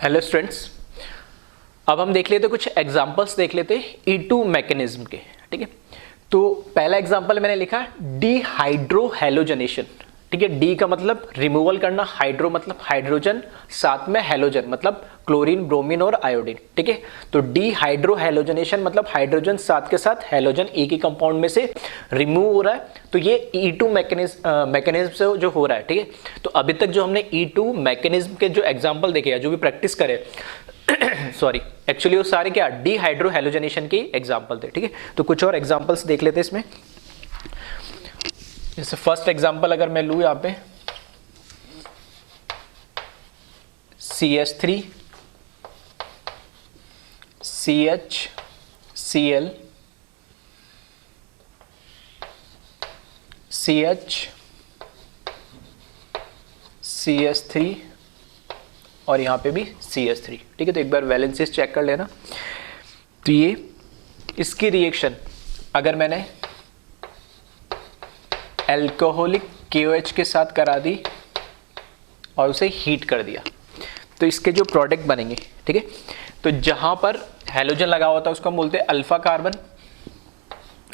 Hello students, अब हम देख लेते कुछ एग्जांपल्स देख लेते E2 मैकेनिज्म के। ठीक है, तो पहला एग्जांपल मैंने लिखा डिहाइड्रो हैलोजनेशन। ठीक है, डी का मतलब रिमूवल करना, हाइड्रो मतलब हाइड्रोजन, साथ में हैलोजन मतलब क्लोरीन, ब्रोमीन और आयोडीन। ठीक है, तो डिहाइड्रो हैलोजनेशन मतलब हाइड्रोजन साथ के साथ हैलोजन एक ही कंपाउंड में से रिमूव हो रहा है। तो ये E2 मैकेनिज्म से जो हो रहा है। ठीक है, तो अभी तक जो हमने E2 मैकेनिज्म के जो एग्जांपल देखे हैं, जो भी प्रैक्टिस करे सॉरी, एक्चुअली वो सारे क्या डिहाइड्रो हैलोजनेशन के एग्जांपल थे। ठीक है, तो कुछ और एग्जांपल्स देख लेते हैं इसमें। जैसे फर्स्ट एग्जांपल अगर मैं लूं, यहां पे CH3 CHCl CH CH3 और यहां पे भी CH3। ठीक है, तो एक बार वैलेंसीज चेक कर लेना। तो ये इसकी रिएक्शन अगर मैंने एल्कोहलिक KOH के साथ करा दी और उसे हीट कर दिया, तो इसके जो प्रोडक्ट बनेंगे, ठीक है, तो जहां पर हैलोजन लगा हुआ था उसको हम बोलते हैं अल्फा कार्बन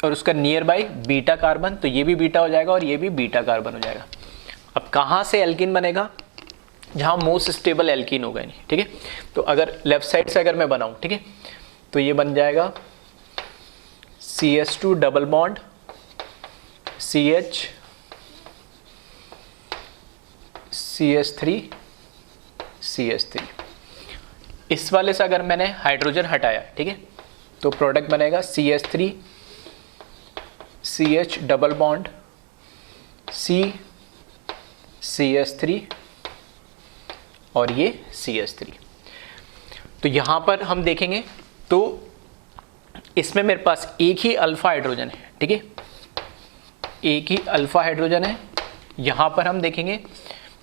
और उसका नियर बाय बीटा कार्बन। तो ये भी बीटा हो जाएगा और ये भी बीटा कार्बन हो जाएगा। अब कहां से एल्कीन बनेगा? जहां मोस्ट स्टेबल एल्कीन होगा। ठीक है, तो अगर लेफ्ट साइड से अगर मैं बनाऊं, ठीक है, तो ये बन जाएगा CH2 double bond CH CH3 CH3। इस वाले से अगर मैंने हाइड्रोजन हटाया, ठीक है, तो प्रोडक्ट बनेगा CH3 CH double bond C CH3 और ये CH3। तो यहां पर हम देखेंगे तो इसमें मेरे पास एक ही अल्फा हाइड्रोजन है। ठीक है, एक ही अल्फा हाइड्रोजन है। यहां पर हम देखेंगे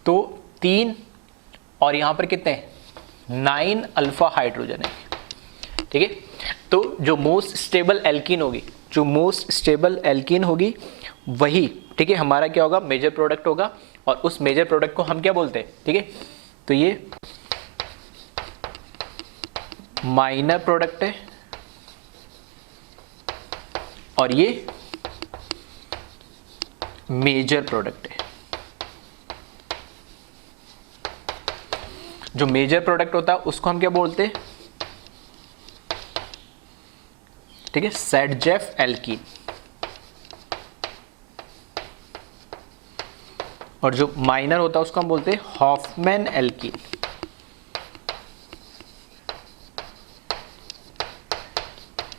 तो 3 और यहां पर कितने 9 अल्फा हाइड्रोजन है। ठीक है, तो जो मोस्ट स्टेबल एल्कीन होगी, जो मोस्ट स्टेबल एल्कीन होगी वही, ठीक है, हमारा क्या होगा, मेजर प्रोडक्ट होगा। और उस मेजर प्रोडक्ट को हम क्या बोलते हैं? ठीक है, तो ये माइनर प्रोडक्ट है और ये मेजर प्रोडक्ट है। जो मेजर प्रोडक्ट होता है उसको हम क्या बोलते हैं? ठीक है, सेडजेफ एल्कीन। और जो माइनर होता है उसको हम बोलते हैं हॉफमैन एल्कीन।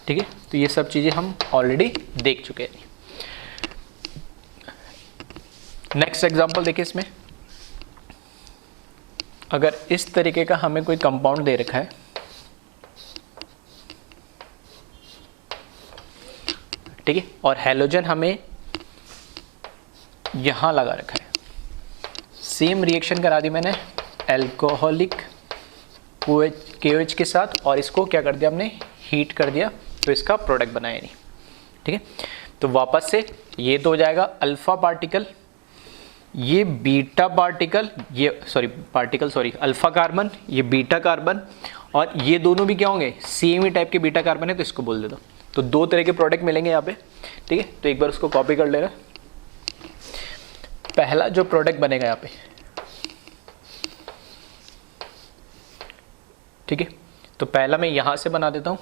ठीक है, तो ये सब चीजें हम ऑलरेडी देख चुके हैं। नेक्स्ट एग्जांपल देखिए, इसमें अगर इस तरीके का हमें कोई कंपाउंड दे रखा है, ठीक है, और हैलोजन हमें यहां लगा रखा है, सेम रिएक्शन करा दी मैंने एल्कोहलिक KOH के साथ और इसको क्या कर दिया हमने, हीट कर दिया, तो इसका प्रोडक्ट बनाया नहीं। ठीक है, तो वापस से ये तो हो जाएगा अल्फा पार्टिकल, ये बीटा पार्टिकल, ये अल्फा कार्बन, ये बीटा कार्बन, और ये दोनों भी क्या होंगे, सेम ही टाइप के बीटा कार्बन है, तो इसको बोल देता हूँ। तो 2 तरह के प्रोडक्ट मिलेंगे यहाँ पे। ठीक है, तो एक बार उसको कॉपी कर लेना। पहला जो प्रोडक्ट बनेगा यहाँ पे, ठीक है, तो पहला मैं यहां से बना देता हूं।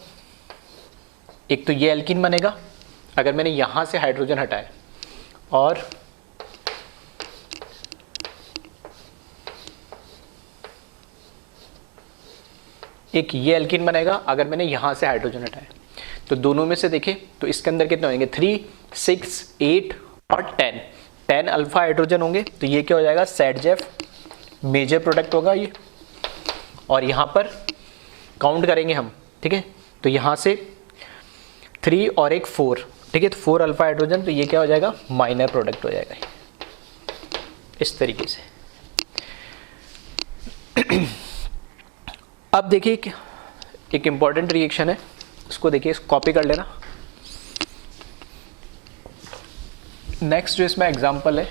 एक तो ये एल्कीन बनेगा अगर मैंने यहां से हाइड्रोजन हटाया, और एक ये एल्कीन बनेगा अगर मैंने यहां से हाइड्रोजन हटाया। तो दोनों में से देखें तो इसके अंदर कितने होंगे, 3, 6, 8 और 10 अल्फा हाइड्रोजन होंगे। तो ये क्या हो जाएगा, सेडजेफ मेजर प्रोडक्ट होगा ये। और यहां पर काउंट करेंगे हम, ठीक है, तो यहां से 3 और एक 4, ठीक है, तो 4 अल्फा हाइड्रोजन, तो ये क्या हो जाएगा, माइनर प्रोडक्ट हो जाएगा इस तरीके से। अब देखिए एक इंपॉर्टेंट रिएक्शन है, उसको देखिए, इसको कॉपी कर लेना। नेक्स्ट जो इसमें एग्जांपल है,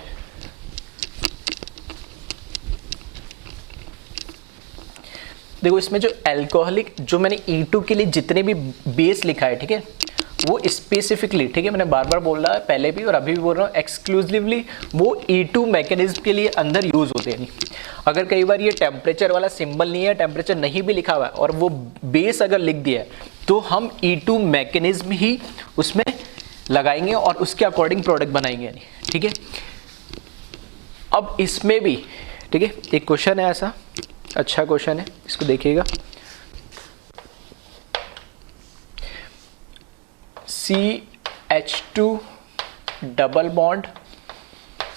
देखो इसमें जो एल्कोहलिक, जो मैंने E2 के लिए जितने भी बेस लिखा है, ठीक है, वो स्पेसिफिकली, ठीक है, मैंने बार बार बोल रहा है पहले भी और अभी भी बोल रहा हूँ, एक्सक्लूसिवली वो E2 मैकेनिज्म के लिए अंदर यूज होते हैं। अगर कई बार ये टेम्परेचर वाला सिंबल नहीं है, टेम्परेचर नहीं भी लिखा हुआ है और वो बेस अगर लिख दिया है, तो हम E2 मैकेनिज्म ही उसमें लगाएंगे और उसके अकॉर्डिंग प्रोडक्ट बनाएंगे, ठीक है। अब इसमें भी, ठीक है, एक क्वेश्चन है ऐसा, अच्छा क्वेश्चन है, इसको देखिएगा। CH2 डबल बॉन्ड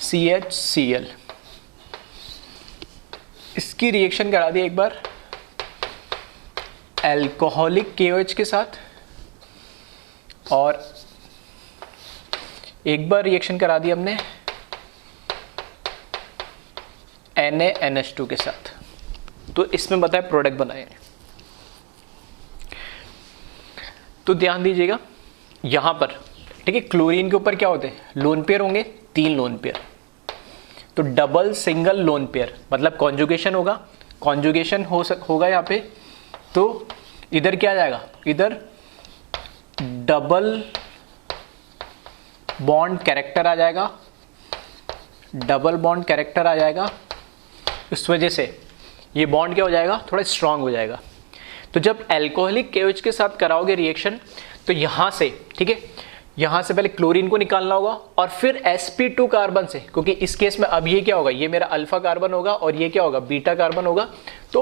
CHCl, इसकी रिएक्शन करा दी एक बार एल्कोहलिक KOH के साथ और एक बार रिएक्शन करा दी हमने NaNH2 के साथ। तो इसमें बताए प्रोडक्ट बनाए। तो ध्यान दीजिएगा यहां पर, ठीक है, क्लोरीन के ऊपर क्या होते हैं, लोन पेयर होंगे, 3 लोन पेयर। तो डबल सिंगल लोन पेयर मतलब कॉन्जुगेशन होगा, कॉन्जुगेशन होगा यहाँ पे। तो इधर क्या आ जाएगा, इधर डबल बॉन्ड कैरेक्टर आ जाएगा, डबल बॉन्ड कैरेक्टर आ जाएगा। इस वजह से ये बॉन्ड क्या हो जाएगा, थोड़ा स्ट्रांग हो जाएगा। तो जब एल्कोहलिक KOH के साथ कराओगे रिएक्शन, तो यहाँ से, ठीक है, यहाँ से पहले क्लोरीन को निकालना होगा और फिर sp2 कार्बन से, क्योंकि इस केस में अब ये क्या होगा, ये मेरा अल्फा कार्बन होगा और ये क्या होगा, बीटा कार्बन होगा। तो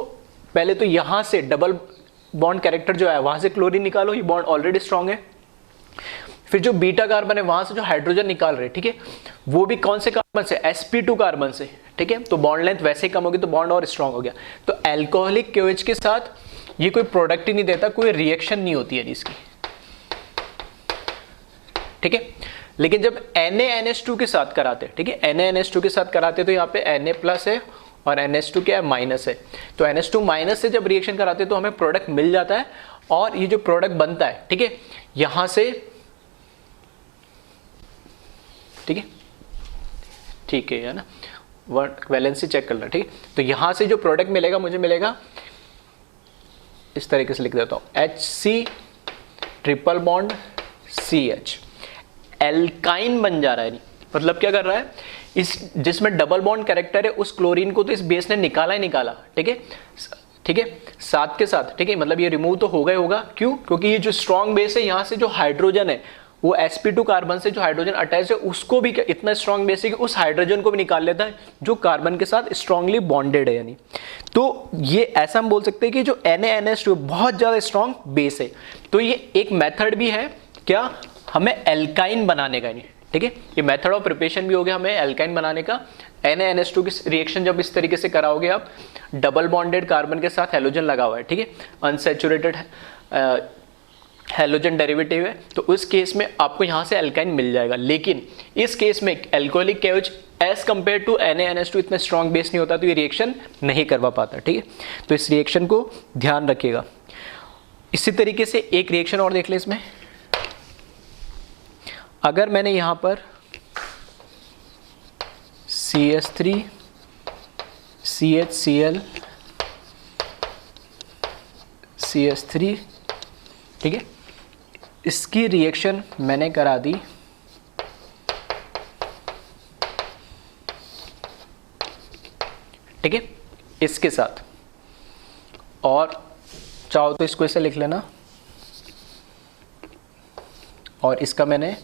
पहले तो यहाँ से डबल बॉन्ड कैरेक्टर जो है वहाँ से क्लोरीन निकालो, ये बॉन्ड ऑलरेडी स्ट्रांग है। फिर जो बीटा कार्बन है वहाँ से जो हाइड्रोजन निकाल रहे, ठीक है, वो भी कौन से कार्बन से, sp2 कार्बन से, ठीक है। तो बॉन्ड लेंथ वैसे ही कम होगी तो बॉन्ड और स्ट्रांग हो गया। तो एल्कोहलिक KOH के साथ ये कोई प्रोडक्ट ही नहीं देता, कोई रिएक्शन नहीं होती है इसकी, ठीक है। लेकिन जब NaNH2 के साथ कराते हैं, ठीक है, NaNH2 के साथ कराते तो यहाँ पे Na प्लस है और NH2 क्या है, माइनस है। तो NH2 माइनस से जब रिएक्शन कराते तो हमें प्रोडक्ट मिल जाता है और ये जो प्रोडक्ट बनता है, ठीक है, यहां से, ठीक है ना, वैलेंसी चेक करना, ठीक है। तो यहां से जो प्रोडक्ट मिलेगा मुझे मिलेगा, इस तरीके से लिख देता हूं, HC triple bond CH, alkyne बन जा रहा है। मतलब क्या कर रहा है, इस जिसमें डबल बॉन्ड कैरेक्टर है उस क्लोरीन को तो इस बेस ने निकाला ही निकाला, ठीक है, ठीक है, साथ के साथ, ठीक है, मतलब ये रिमूव तो होगा ही होगा। क्यों, क्योंकि ये जो स्ट्रॉन्ग बेस है, यहाँ से जो हाइड्रोजन है वो sp2 कार्बन से जो हाइड्रोजन अटैच है उसको भी इतना स्ट्रॉन्ग बेस है कि उस हाइड्रोजन को भी निकाल लेता है जो कार्बन के साथ स्ट्रांगली बॉन्डेड है। यानी तो ये ऐसा हम बोल सकते हैं कि जो NaNH2 बहुत ज़्यादा स्ट्रॉन्ग बेस है। तो ये एक मेथड भी है क्या, हमें एल्काइन बनाने का, ठीक है, ये मेथड ऑफ प्रिपरेशन भी हो गया हमें एल्काइन बनाने का। NaNH2 की रिएक्शन जब इस तरीके से कराओगे आप, डबल बॉन्डेड कार्बन के साथ हैलोजन लगा हुआ है, ठीक है, अनसैचुरेटेड हैलोजन डेरिवेटिव है, तो उस केस में आपको यहाँ से एल्काइन मिल जाएगा। लेकिन इस केस में alcoholic KOH as compare to NaNH2 इतना स्ट्रॉन्ग बेस नहीं होता, तो ये रिएक्शन नहीं करवा पाता, ठीक है। तो इस रिएक्शन को ध्यान रखिएगा। इसी तरीके से एक रिएक्शन और देख ले इसमें, अगर मैंने यहाँ पर CH3 CHCl CH3, ठीक है, इसकी रिएक्शन मैंने करा दी ठीक है इसके साथ, और चाहो तो इसको ऐसे लिख लेना, और इसका मैंने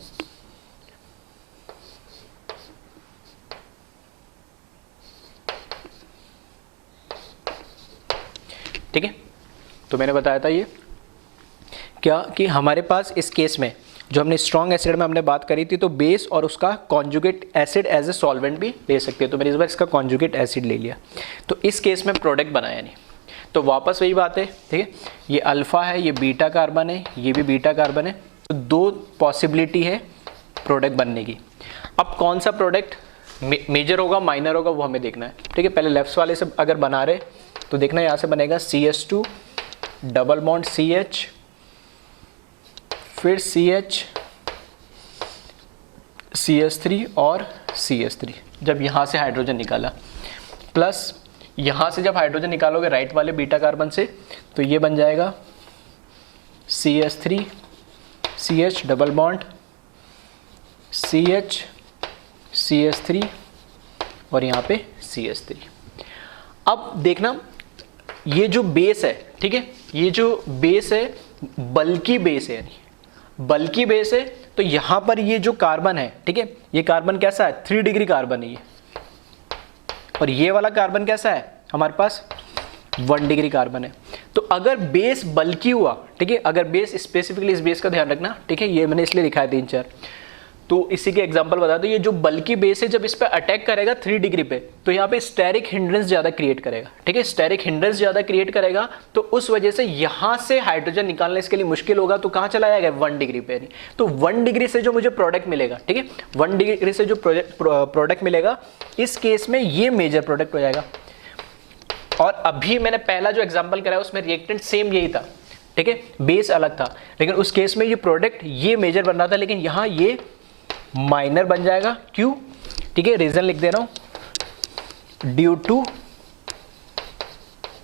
ठीक है। तो मैंने बताया था ये क्या कि हमारे पास इस केस में जो हमने स्ट्रॉन्ग एसिड में हमने बात करी थी, तो बेस और उसका conjugate acid as a solvent भी ले सकते हैं। तो मैंने इस बार इसका कॉन्जुगेट एसिड ले लिया, तो इस केस में प्रोडक्ट बनाया नहीं। तो वापस वही बात है, ठीक है, ये अल्फा है, ये बीटा कार्बन है, ये भी बीटा कार्बन है, तो दो पॉसिबिलिटी है प्रोडक्ट बनने की। अब कौन सा प्रोडक्ट मेजर होगा माइनर होगा वो हमें देखना है, ठीक है। पहले लेफ्ट वाले से अगर बना रहे तो देखना यहाँ से बनेगा CH2 डबल बॉन्ड CH, फिर CH CH3 और CH3, जब यहाँ से हाइड्रोजन निकाला, प्लस यहाँ से जब हाइड्रोजन निकालोगे राइट वाले बीटा कार्बन से तो ये बन जाएगा CH3 CH double bond CH CH3 और यहाँ पे CH3। अब देखना ये जो बेस है, ठीक है, ये जो बेस है बल्कि बेस है, यानी बल्कि बेस है। तो यहाँ पर ये जो कार्बन है, ठीक है, ये कार्बन कैसा है 3 डिग्री कार्बन है ये, और ये वाला कार्बन कैसा है हमारे पास 1 डिग्री कार्बन है। तो अगर बेस बल्कि हुआ, ठीक है, अगर बेस स्पेसिफिकली इस बेस का ध्यान रखना, ठीक है, ये मैंने इसलिए लिखा है 3-4, तो इसी के एग्जांपल बता दो। ये जो बल्कि बेस है जब इस पे अटैक करेगा 3 डिग्री पे तो यहाँ पे स्टेरिक हिंड्रेंस ज़्यादा क्रिएट करेगा, ठीक है, स्टेरिक हिंड्रेंस ज़्यादा क्रिएट करेगा। तो उस वजह से यहाँ से हाइड्रोजन निकालना इसके लिए मुश्किल होगा। तो कहाँ चला जाएगा 1 डिग्री पे, तो 1 डिग्री से जो मुझे प्रोडक्ट मिलेगा, ठीक है, 1 डिग्री से जो प्रोडक्ट मिलेगा इस केस में ये मेजर प्रोडक्ट हो जाएगा। और अभी मैंने पहला जो एग्जाम्पल कराया उसमें रिएक्टेंट सेम यही था, ठीक है, बेस अलग था, लेकिन उस केस में ये प्रोडक्ट ये मेजर बन रहा था, लेकिन यहाँ ये माइनर बन जाएगा। क्यों? ठीक है, रीजन लिख दे रहा हूं, due to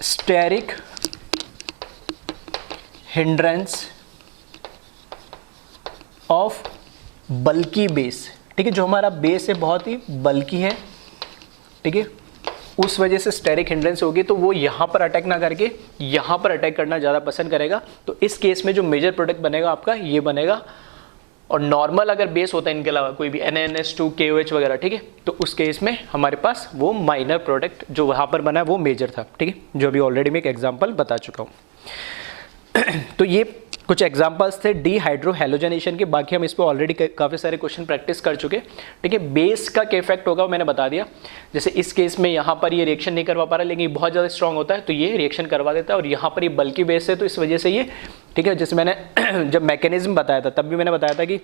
steric hindrance of bulky base, ठीक है, जो हमारा बेस है बहुत ही बल्की है, ठीक है, उस वजह से स्टेरिक हिंड्रेंस होगी। तो वो यहाँ पर अटैक ना करके यहाँ पर अटैक करना ज़्यादा पसंद करेगा। तो इस केस में जो मेजर प्रोडक्ट बनेगा आपका ये बनेगा। और नॉर्मल अगर बेस होता है इनके अलावा कोई भी NaNH2 KOH वगैरह, ठीक है, तो उस केस में हमारे पास वो माइनर प्रोडक्ट जो वहाँ पर बना है वो मेजर था, ठीक है, जो अभी ऑलरेडी मैं एक एग्जांपल बता चुका हूँ। तो ये कुछ एग्जांपल्स थे डिहाइड्रो हैलोजनेशन के। बाकी हम इस पर ऑलरेडी काफ़ी सारे क्वेश्चन प्रैक्टिस कर चुके, ठीक है। बेस का क्या इफेक्ट होगा मैंने बता दिया। जैसे इस केस में यहाँ पर ये रिएक्शन नहीं करवा पा रहा, लेकिन ये बहुत ज़्यादा स्ट्रॉन्ग होता है तो ये रिएक्शन करवा देता है। और यहाँ पर ये बल्कि बेस है तो इस वजह से ये, ठीक है, जैसे मैंने जब मैकेनिज्म बताया था तब भी मैंने बताया था कि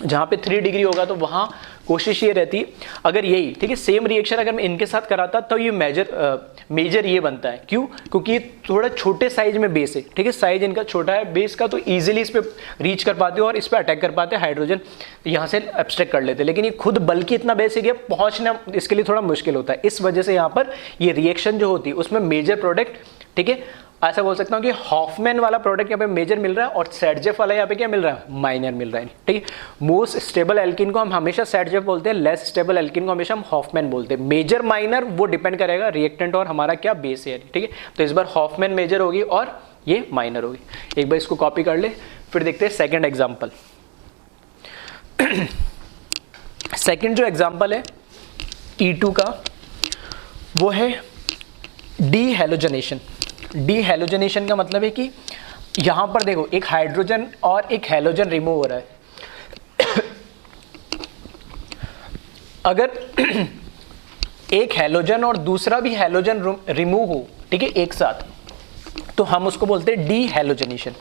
जहाँ पे 3 डिग्री होगा तो वहाँ कोशिश ये रहती अगर यही, ठीक है, सेम रिएक्शन अगर मैं इनके साथ कराता तो ये मेजर ये बनता है। क्यों? क्योंकि ये थोड़ा छोटे साइज में बेस है, ठीक है, साइज इनका छोटा है बेस का, तो इजीली इस पर रीच कर पाते हो और इस पर अटैक कर पाते हैं, हाइड्रोजन यहाँ से एब्स्ट्रैक्ट कर लेते हैं। लेकिन ये खुद बल्कि इतना बेस है कि पहुँचना इसके लिए थोड़ा मुश्किल होता है। इस वजह से यहाँ पर ये रिएक्शन जो होती है उसमें मेजर प्रोडक्ट, ठीक है, ऐसा बोल सकता हूँ कि हॉफमैन वाला प्रोडक्ट यहाँ पे मेजर मिल रहा है और सेटजेफ वाला यहाँ पे क्या मिल रहा है, माइनर मिल रहा है, ठीक है। मोस्ट स्टेबल एल्किन को हम हमेशा सेटजेफ बोलते हैं, लेस स्टेबल एल्किन को हमेशा हम हॉफमैन बोलते हैं। मेजर माइनर वो डिपेंड करेगा रिएक्टेंट और हमारा क्या बेस है, ठीक है। तो इस बार हॉफमैन मेजर होगी और ये माइनर होगी। एक बार इसको कॉपी कर ले, फिर देखते हैं सेकेंड एग्जाम्पल। सेकेंड जो एग्जाम्पल है E2 का वो है डीहैलोजनेशन। डीहैलोजनेशन का मतलब है कि यहां पर देखो एक हाइड्रोजन और एक हैलोजन रिमूव हो रहा है। अगर एक हैलोजन और दूसरा भी हैलोजन रिमूव हो, ठीक है, एक साथ, तो हम उसको बोलते हैं डीहैलोजनेशन,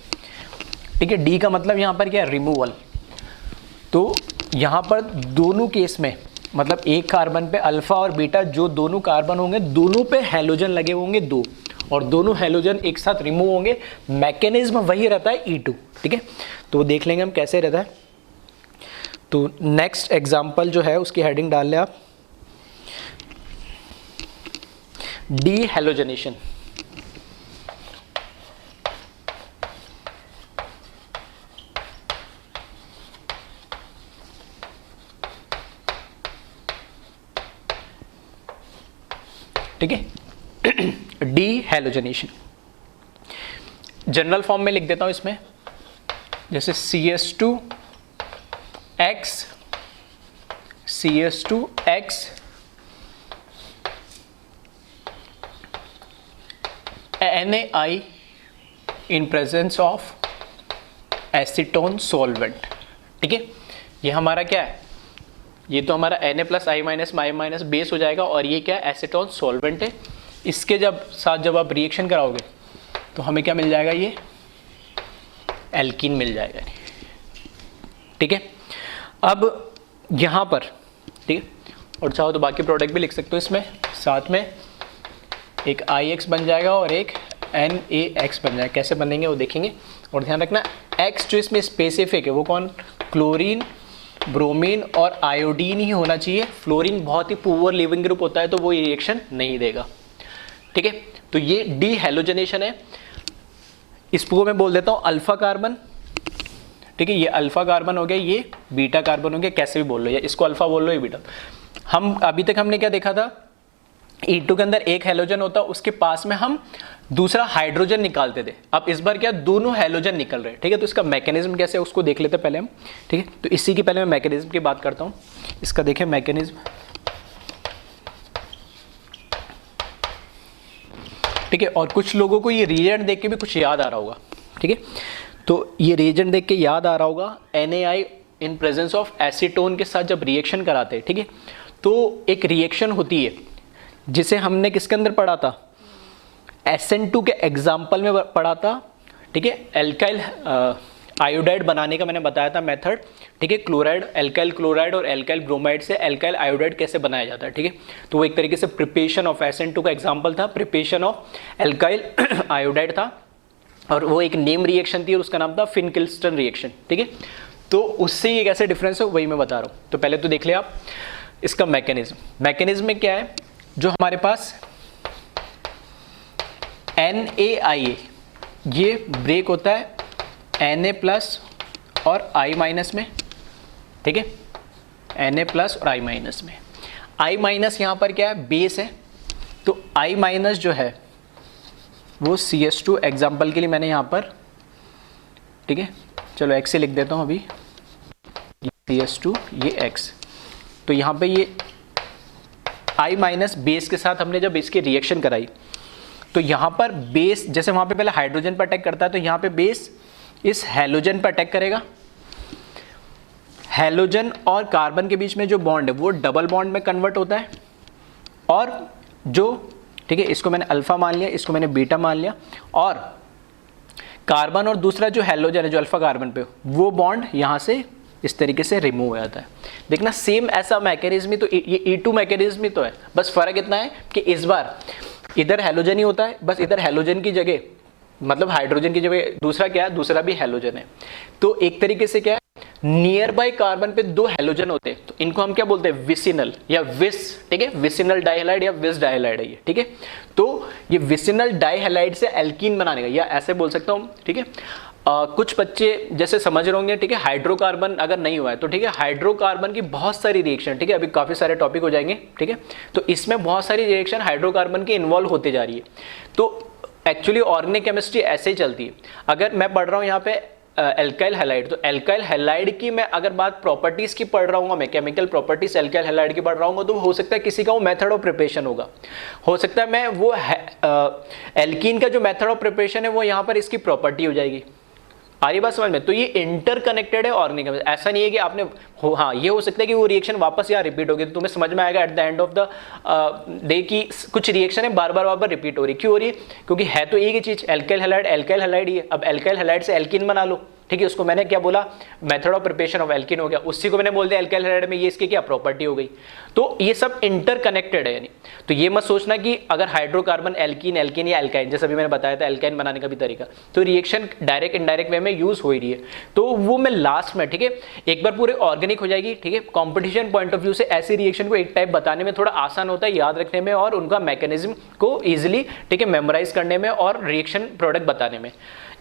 ठीक है। डी का मतलब यहां पर क्या है, रिमूवल। तो यहां पर दोनों केस में मतलब एक कार्बन पे अल्फा और बीटा जो दोनों कार्बन होंगे दोनों पे हैलोजन लगे होंगे 2 और दोनों हैलोजन एक साथ रिमूव होंगे। मैकेनिज्म वही रहता है E2, ठीक है। तो देख लेंगे हम कैसे रहता है। तो नेक्स्ट एग्जांपल जो है उसकी हेडिंग डाल ले आप, डीहैलोजनेशन। ठीक है, डीहैलोजनेशन जनरल फॉर्म में लिख देता हूं इसमें, जैसे CH2X NaI in presence of acetone solvent, ठीक है। ये हमारा क्या है, ये तो हमारा Na+I- बेस हो जाएगा और ये क्या है, एसीटोन सॉल्वेंट है। इसके जब आप रिएक्शन कराओगे तो हमें क्या मिल जाएगा, ये एल्कीन मिल जाएगा, ठीक है। अब यहाँ पर, ठीक है, और चाहो तो बाकी प्रोडक्ट भी लिख सकते हो इसमें, साथ में एक IX बन जाएगा और एक NaX बन जाएगा। कैसे बनेंगे वो देखेंगे। और ध्यान रखना X जो इसमें स्पेसिफिक है वो कौन, क्लोरीन, ब्रोमीन और आयोडीन ही होना चाहिए। फ्लोरीन बहुत ही पुअर लिविंग ग्रुप होता है तो वो रिएक्शन नहीं देगा। ठीक है। तो ये डी हेलोजनेशन है, इसको मैं बोल देता हूं अल्फा कार्बन, ठीक है। ये अल्फा कार्बन हो गया, ये बीटा कार्बन हो गया, कैसे भी बोल लो, या इसको अल्फा बोल लो या बीटा। हम अभी तक हमने क्या देखा था, E2 के अंदर एक हेलोजन होता, उसके पास में हम दूसरा हाइड्रोजन निकालते थे। अब इस बार क्या, दोनों हेलोजन निकल रहे हैं, ठीक है। तो इसका मैकेनिज्म कैसे है उसको देख लेते हैं पहले हम, ठीक है। तो इसी की पहले मैं मैकेनिज्म की बात करता हूं। इसका देखें मैकेनिज्म, ठीक है। और कुछ लोगों को ये रिएजेंट देख के भी कुछ याद आ रहा होगा, ठीक है। तो ये रिएजेंट देख के याद आ रहा होगा, NaI in presence of acetone के साथ जब रिएक्शन कराते हैं, ठीक है। तो एक रिएक्शन होती है जिसे हमने किसके अंदर पढ़ा था, SN2 के एग्जाम्पल में पढ़ा था, ठीक है। एल्काइल आयोडाइड बनाने का मैंने बताया था मेथड, ठीक है। क्लोराइड, एल्काइल क्लोराइड और एल्काइल ब्रोमाइड से एल्काइल आयोडाइड कैसे बनाया जाता है, ठीक है। तो वो एक तरीके से प्रिपरेशन ऑफ SN2 का एग्जाम्पल था, प्रिपरेशन ऑफ एल्काइल आयोडाइड था, और वो एक नेम रिएक्शन थी और उसका नाम था फिनकिल्स्टन रिएक्शन, ठीक है। तो उससे ये कैसे डिफरेंस है वही मैं बता रहा हूँ। तो पहले तो देख लिया आप इसका मैकेनिज्म में क्या है, जो हमारे पास NaIA ये ब्रेक होता है Na प्लस और I माइनस में, ठीक है। Na प्लस और I माइनस में, I माइनस यहाँ पर क्या है, बेस है। तो I माइनस जो है वो CS2 एग्जाम्पल के लिए मैंने यहाँ पर, ठीक है, चलो X से लिख देता हूँ अभी, CS2 ये X। तो यहाँ पे ये I माइनस बेस के साथ हमने जब इसकी रिएक्शन कराई, तो यहाँ पर बेस जैसे वहाँ पे पहले हाइड्रोजन पर अटैक करता है, तो यहाँ पे बेस इस हेलोजन पर अटैक करेगा। हेलोजन और कार्बन के बीच में जो बॉन्ड है वो डबल बॉन्ड में कन्वर्ट होता है, और जो, ठीक है, इसको मैंने अल्फा मान लिया, इसको मैंने बीटा मान लिया, और कार्बन और दूसरा जो हेलोजन है जो अल्फा कार्बन पे, वो बॉन्ड यहाँ से इस तरीके से रिमूव हो जाता है। देखना सेम ऐसा मैकेनिज्म ही तो ये E2 मैकेनिज्म ही तो है, बस फर्क इतना है कि इस बार इधर हेलोजन ही होता है, बस इधर हेलोजन की जगह, मतलब हाइड्रोजन की जगह दूसरा क्या है, दूसरा भी हेलोजन है। तो एक तरीके से क्या है, नियर बाय कार्बन पे दो हेलोजन होते हैं, तो इनको हम क्या बोलते हैं, विसिनल या विस, ठीक है, विसिनल डाइहैलाइड या विस डाइहैलाइड है ये, ठीक है। तो ये विसिनल डाइहैलाइड से एल्कीन बनाने का, या ऐसे बोल सकता हूँ, ठीक है। कुछ बच्चे जैसे समझ रहे होंगे, ठीक है, हाइड्रोकार्बन अगर नहीं हुआ है तो ठीक है, हाइड्रोकार्बन की बहुत सारी रिएक्शन, ठीक है, अभी काफी सारे टॉपिक हो जाएंगे, ठीक है। तो इसमें बहुत सारी रिएक्शन हाइड्रोकार्बन की इन्वॉल्व होते जा रही है। तो एक्चुअली ऑर्गेनिक केमिस्ट्री ऐसे ही चलती है। अगर मैं पढ़ रहा हूँ यहाँ पे एल्काइल हैलाइड, तो एल्काइल हैलाइड की मैं अगर बात प्रॉपर्टीज की पढ़ रहा हूँ, मैं केमिकल प्रॉपर्टीज एल्काइल हैलाइड की पढ़ रहा हूँ, तो हो सकता है किसी का वो मेथड ऑफ प्रिपरेशन होगा, हो सकता है मैं वो एल्कीन का जो मेथड ऑफ प्रिपरेशन है वो यहाँ पर इसकी प्रॉपर्टी हो जाएगी। आ रही बात समझ में? तो ये इंटरकनेक्टेड है ऑर्गेनिक, ऐसा नहीं है कि आपने हाँ ये हो सकता है कि वो रिएक्शन वापस यहाँ रिपीट होगी, तो तुम्हें समझ में आएगा at the end of the day की कुछ रिएक्शन है बार बार रिपीट हो रही। क्यों हो रही है? क्योंकि है तो एक ही चीज, एल्काइल हैलाइड ही है। अब एल्काइल हैलाइड से एल्कीन बना लो, ठीक है, उसको मैंने क्या बोला, method of preparation of alkene हो गया, उसी को मैंने बोल दिया एल्काइल हैलाइड में ये इसकी क्या प्रॉपर्टी हो गई। तो ये सब इंटरकनेक्टेड है, यानी तो ये मत सोचना कि अगर हाइड्रोकार्बन एल्कीन या एल्काइन, जैसे अभी मैंने बताया था एल्काइन बनाने का भी तरीका, तो रिएक्शन डायरेक्ट इनडायरेक्ट वे में यूज हो ही रही है। तो वो मैं लास्ट में, ठीक है, एक बार पूरे ऑर्गेनिक हो जाएगी, ठीक है। कॉम्पिटिशन पॉइंट ऑफ व्यू से ऐसी रिएक्शन को एक टाइप बताने में थोड़ा आसान होता है, याद रखने में, और उनका मैकेनिज्म को ईजिली, ठीक है, मेमोराइज करने में और रिएक्शन प्रोडक्ट बताने में।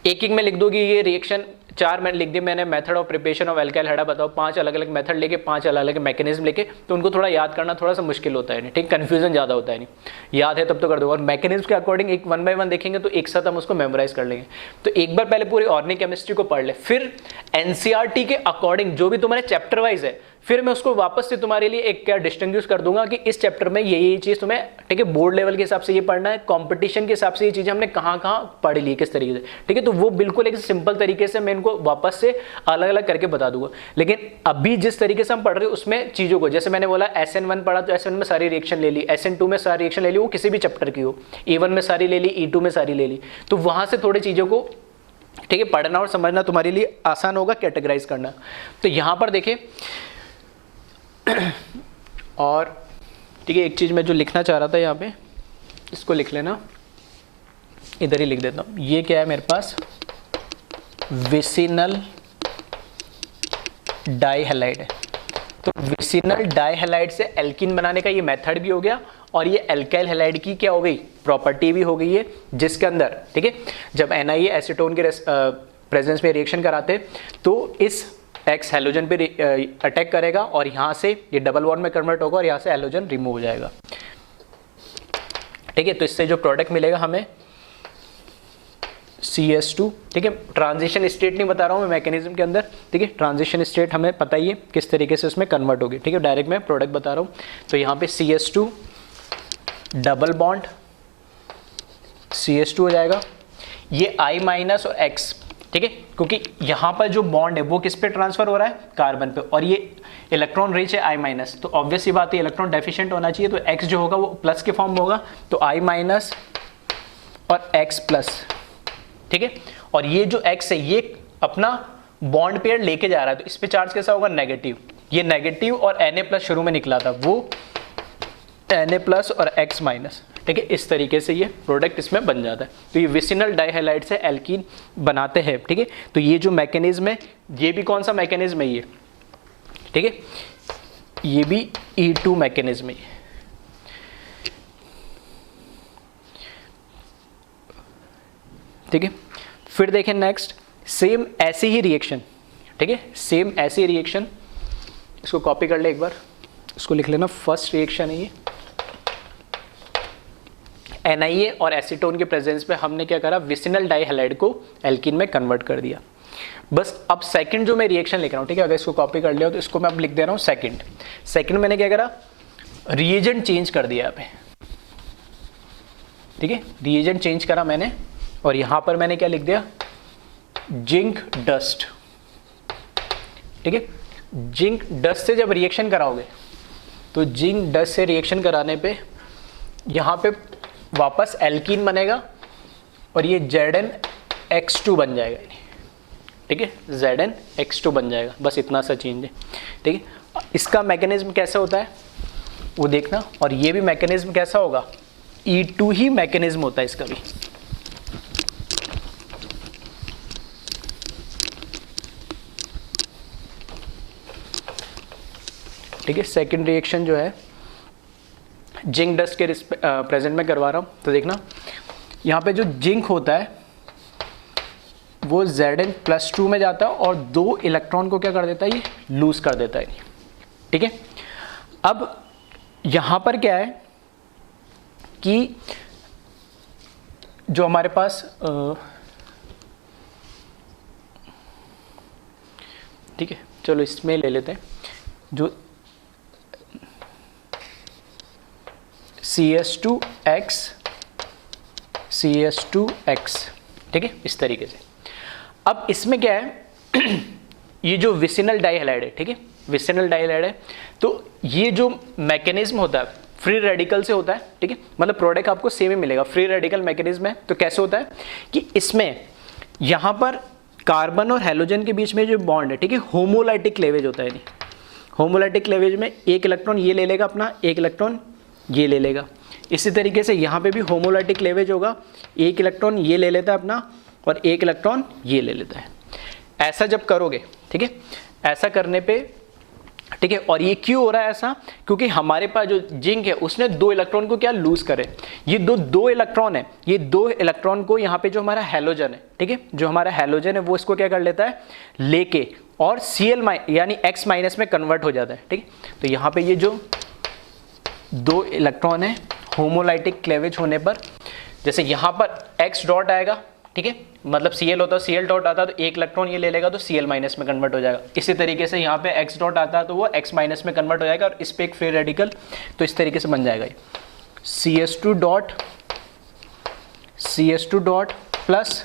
एक में लिख दोगी ये रिएक्शन, 4 मैंने लिख दी मैंने, method of preparation of alkyl halide बताओ, 5 अलग अलग मेथड लेके, 5 अलग अलग मैकेनिज्म लेके, तो उनको थोड़ा याद करना थोड़ा सा मुश्किल होता है, नहीं ठीक, कंफ्यूजन ज़्यादा होता है, नहीं याद है तब तो कर दो, और मैकेनिज्म के अकॉर्डिंग एक 1 बाय 1 देखेंगे तो एक साथ हम उसको मेमोराइज कर लेंगे। तो एक बार पहले पूरी ऑर्गेनिक केमिस्ट्री को पढ़ ले, फिर एनसीईआरटी के अकॉर्डिंग जो भी तुम्हारे चैप्टर वाइज है, फिर मैं उसको वापस से तुम्हारे लिए एक क्या डिस्टिंग्विश कर दूंगा कि इस चैप्टर में ये चीज़ तुम्हें, ठीक है, बोर्ड लेवल के हिसाब से ये पढ़ना है, कंपटीशन के हिसाब से ये चीज़ें हमने कहाँ कहाँ पढ़ ली किस तरीके से, ठीक है। तो वो बिल्कुल एक सिंपल तरीके से मैं इनको वापस से अलग अलग करके बता दूंगा। लेकिन अभी जिस तरीके से हम पढ़ रहे हैं उसमें चीज़ों को, जैसे मैंने बोला SN1 पढ़ा तो SN1 में सारी रिएक्शन ले ली, SN2 में सारी रिएक्शन ले ली, वो किसी भी चैप्टर की हो, E1 में सारी ले ली, E2 में सारी ले ली, तो वहाँ से थोड़ी चीज़ों को, ठीक है, पढ़ना और समझना तुम्हारे लिए आसान होगा, कैटेगराइज करना। तो यहाँ पर देखिए और ठीक है, एक चीज़ मैं जो लिखना चाह रहा था यहाँ पे, इसको लिख लेना, इधर ही लिख देता हूँ। ये क्या है मेरे पास, विसिनल डाइहैलाइड है। तो विसिनल डाइहैलाइड से एल्कीन बनाने का ये मेथड भी हो गया, और ये एल्काइल हैलाइड की क्या हो गई, प्रॉपर्टी भी हो गई है, जिसके अंदर ठीक है जब NiA एसीटोन के प्रेजेंस में रिएक्शन कराते तो इस X हैलोजन पे अटैक करेगा और यहाँ से ये डबल बॉन्ड में कन्वर्ट होगा और यहाँ से हैलोजन रिमूव हो जाएगा। ठीक है, तो इससे जो प्रोडक्ट मिलेगा हमें CS2। ठीक है, ट्रांजिशन स्टेट नहीं बता रहा हूँ मैं मैकेनिज्म के अंदर। ठीक है, ट्रांजिशन स्टेट हमें पता ही है किस तरीके से उसमें कन्वर्ट होगी। ठीक है, डायरेक्ट मैं प्रोडक्ट बता रहा हूँ। तो यहाँ पे CS2 डबल बॉन्ड CS2 हो जाएगा, ये I माइनस और X। ठीक है, क्योंकि यहाँ पर जो बॉन्ड है वो किस पे ट्रांसफर हो रहा है, कार्बन पे, और ये इलेक्ट्रॉन रिच है I माइनस, तो ऑब्वियस सी बात है इलेक्ट्रॉन डेफिशिएंट होना चाहिए, तो X जो होगा वो प्लस के फॉर्म में होगा, तो I माइनस और X प्लस। ठीक है, और ये जो X है ये अपना बॉन्ड पेयर लेके जा रहा है, तो इस पे चार्ज कैसा होगा, नेगेटिव। ये नेगेटिव और Na प्लस शुरू में निकला था, वो Na प्लस और X माइनस। ठीक है, इस तरीके से ये प्रोडक्ट इसमें बन जाता है। तो ये विसिनल डाइहैलाइड से एल्कीन बनाते हैं। ठीक है, तो ये जो मैकेनिज्म है ये भी कौन सा मैकेनिज्म है ये, ठीक है, ये भी E2 मैकेनिज्म है। ठीक है, फिर देखें नेक्स्ट, सेम ऐसी ही रिएक्शन। ठीक है, सेम ऐसी रिएक्शन, इसको कॉपी कर ले एक बार, इसको लिख लेना, फर्स्ट रिएक्शन है ये। NiA और एसीटोन के प्रेजेंस पे हमने क्या करा, विसिनल डाइहैलाइड को एल्कीन में कन्वर्ट कर दिया। बस अब सेकंड जो मैं रिएक्शन लिख रहा हूँ, ठीक है, अगर इसको कॉपी कर लिया तो इसको मैं अब लिख दे रहा हूँ सेकंड मैंने क्या करा, रिएजेंट चेंज कर दिया यहाँ पे। ठीक है, रिएजेंट चेंज करा मैंने, और यहाँ पर मैंने क्या लिख दिया, जिंक डस्ट। ठीक है, जिंक डस्ट से जब रिएक्शन कराओगे तो जिंक डस्ट से रिएक्शन कराने पे यहाँ पे वापस एल्कीन बनेगा और ये ZnX2 बन जाएगा। ठीक है, ZnX2 बन जाएगा, बस इतना सा चेंज है। ठीक है, इसका मैकेनिज्म कैसे होता है वो देखना, और ये भी मैकेनिज्म कैसा होगा, E2 ही मैकेनिज्म होता है इसका भी। ठीक है, सेकंड रिएक्शन जो है जिंक डस्ट के प्रेजेंट में करवा रहा हूँ, तो देखना यहाँ पे जो जिंक होता है वो Zn+2 में जाता है और 2 इलेक्ट्रॉन को क्या कर देता है, ये लूज कर देता है। ठीक है, अब यहाँ पर क्या है कि जो हमारे पास ठीक है, चलो इसमें ले लेते हैं, जो CS2X CS2X। ठीक है, इस तरीके से। अब इसमें क्या है ये जो विसिनल डाइहैलाइड है, ठीक है, विसिनल डाइहैलाइड है, तो ये जो मैकेनिज्म होता है फ्री रेडिकल से होता है। ठीक है, मतलब प्रोडक्ट आपको सेम ही मिलेगा, फ्री रेडिकल मैकेनिज्म है। तो कैसे होता है कि इसमें यहाँ पर कार्बन और हैलोजन के बीच में जो बॉन्ड है, ठीक है, होमोलाइटिक क्लेवेज होता है। नहीं, होमोलाइटिक क्लेवेज में एक इलेक्ट्रॉन ये ले लेगा अपना, एक इलेक्ट्रॉन ये ले लेगा। इसी तरीके से यहाँ पे भी होमोलाइटिक क्लेवेज होगा, एक इलेक्ट्रॉन ये ले लेता है अपना और एक इलेक्ट्रॉन ये ले लेता है। ऐसा जब करोगे, ठीक है, ऐसा करने पे, ठीक है, और ये क्यों हो रहा है ऐसा, क्योंकि हमारे पास जो जिंक है उसने 2 इलेक्ट्रॉन को क्या लूज करे। ये दो इलेक्ट्रॉन है, ये 2 इलेक्ट्रॉन को यहाँ पे जो हमारा हैलोजन है, ठीक है, जो हमारा हैलोजन है वो इसको क्या कर लेता है, लेके और Cl यानी X माइनस में कन्वर्ट हो जाता है। ठीक है, तो यहाँ पे ये जो 2 इलेक्ट्रॉन है होमोलाइटिक क्लेवेज होने पर, जैसे यहाँ पर X डॉट आएगा, ठीक है, मतलब Cl होता है, Cl डॉट आता है तो एक इलेक्ट्रॉन ये ले लेगा तो Cl माइनस में कन्वर्ट हो जाएगा। इसी तरीके से यहाँ पे X डॉट आता है तो वो X माइनस में कन्वर्ट हो जाएगा और इस पे एक फ्री रेडिकल, तो इस तरीके से बन जाएगा ये CS2 dot plus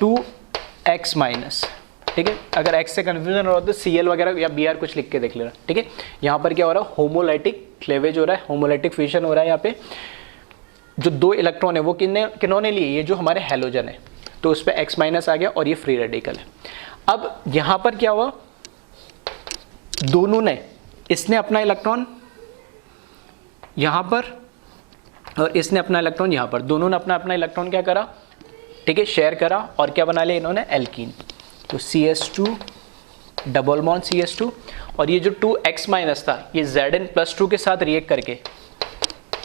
2X minus. ठीक है, अगर X से कन्फ्यूजन हो रहा है तो Cl वगैरह या Br कुछ लिख के देख लेना। ठीक है, यहाँ पर क्या हो रहा है, होमोलाइटिक क्लेवेज हो रहा है, होमोलाइटिक फ्यूजन हो रहा है। यहाँ पे जो 2 इलेक्ट्रॉन है वो किन्होंने लिए, ये जो हमारे हैलोजन है, तो उस पर X माइनस आ गया और ये फ्री रेडिकल है। अब यहाँ पर क्या हुआ, दोनों ने, इसने अपना इलेक्ट्रॉन यहाँ पर और इसने अपना इलेक्ट्रॉन यहाँ पर, दोनों ने अपना अपना इलेक्ट्रॉन क्या करा, ठीक है, शेयर करा और क्या बना लिया इन्होंने, एल्कीन। तो CS2 डबल बॉन्ड CS2 और ये जो 2X माइनस था ये Zn+2 के साथ रिएक्ट करके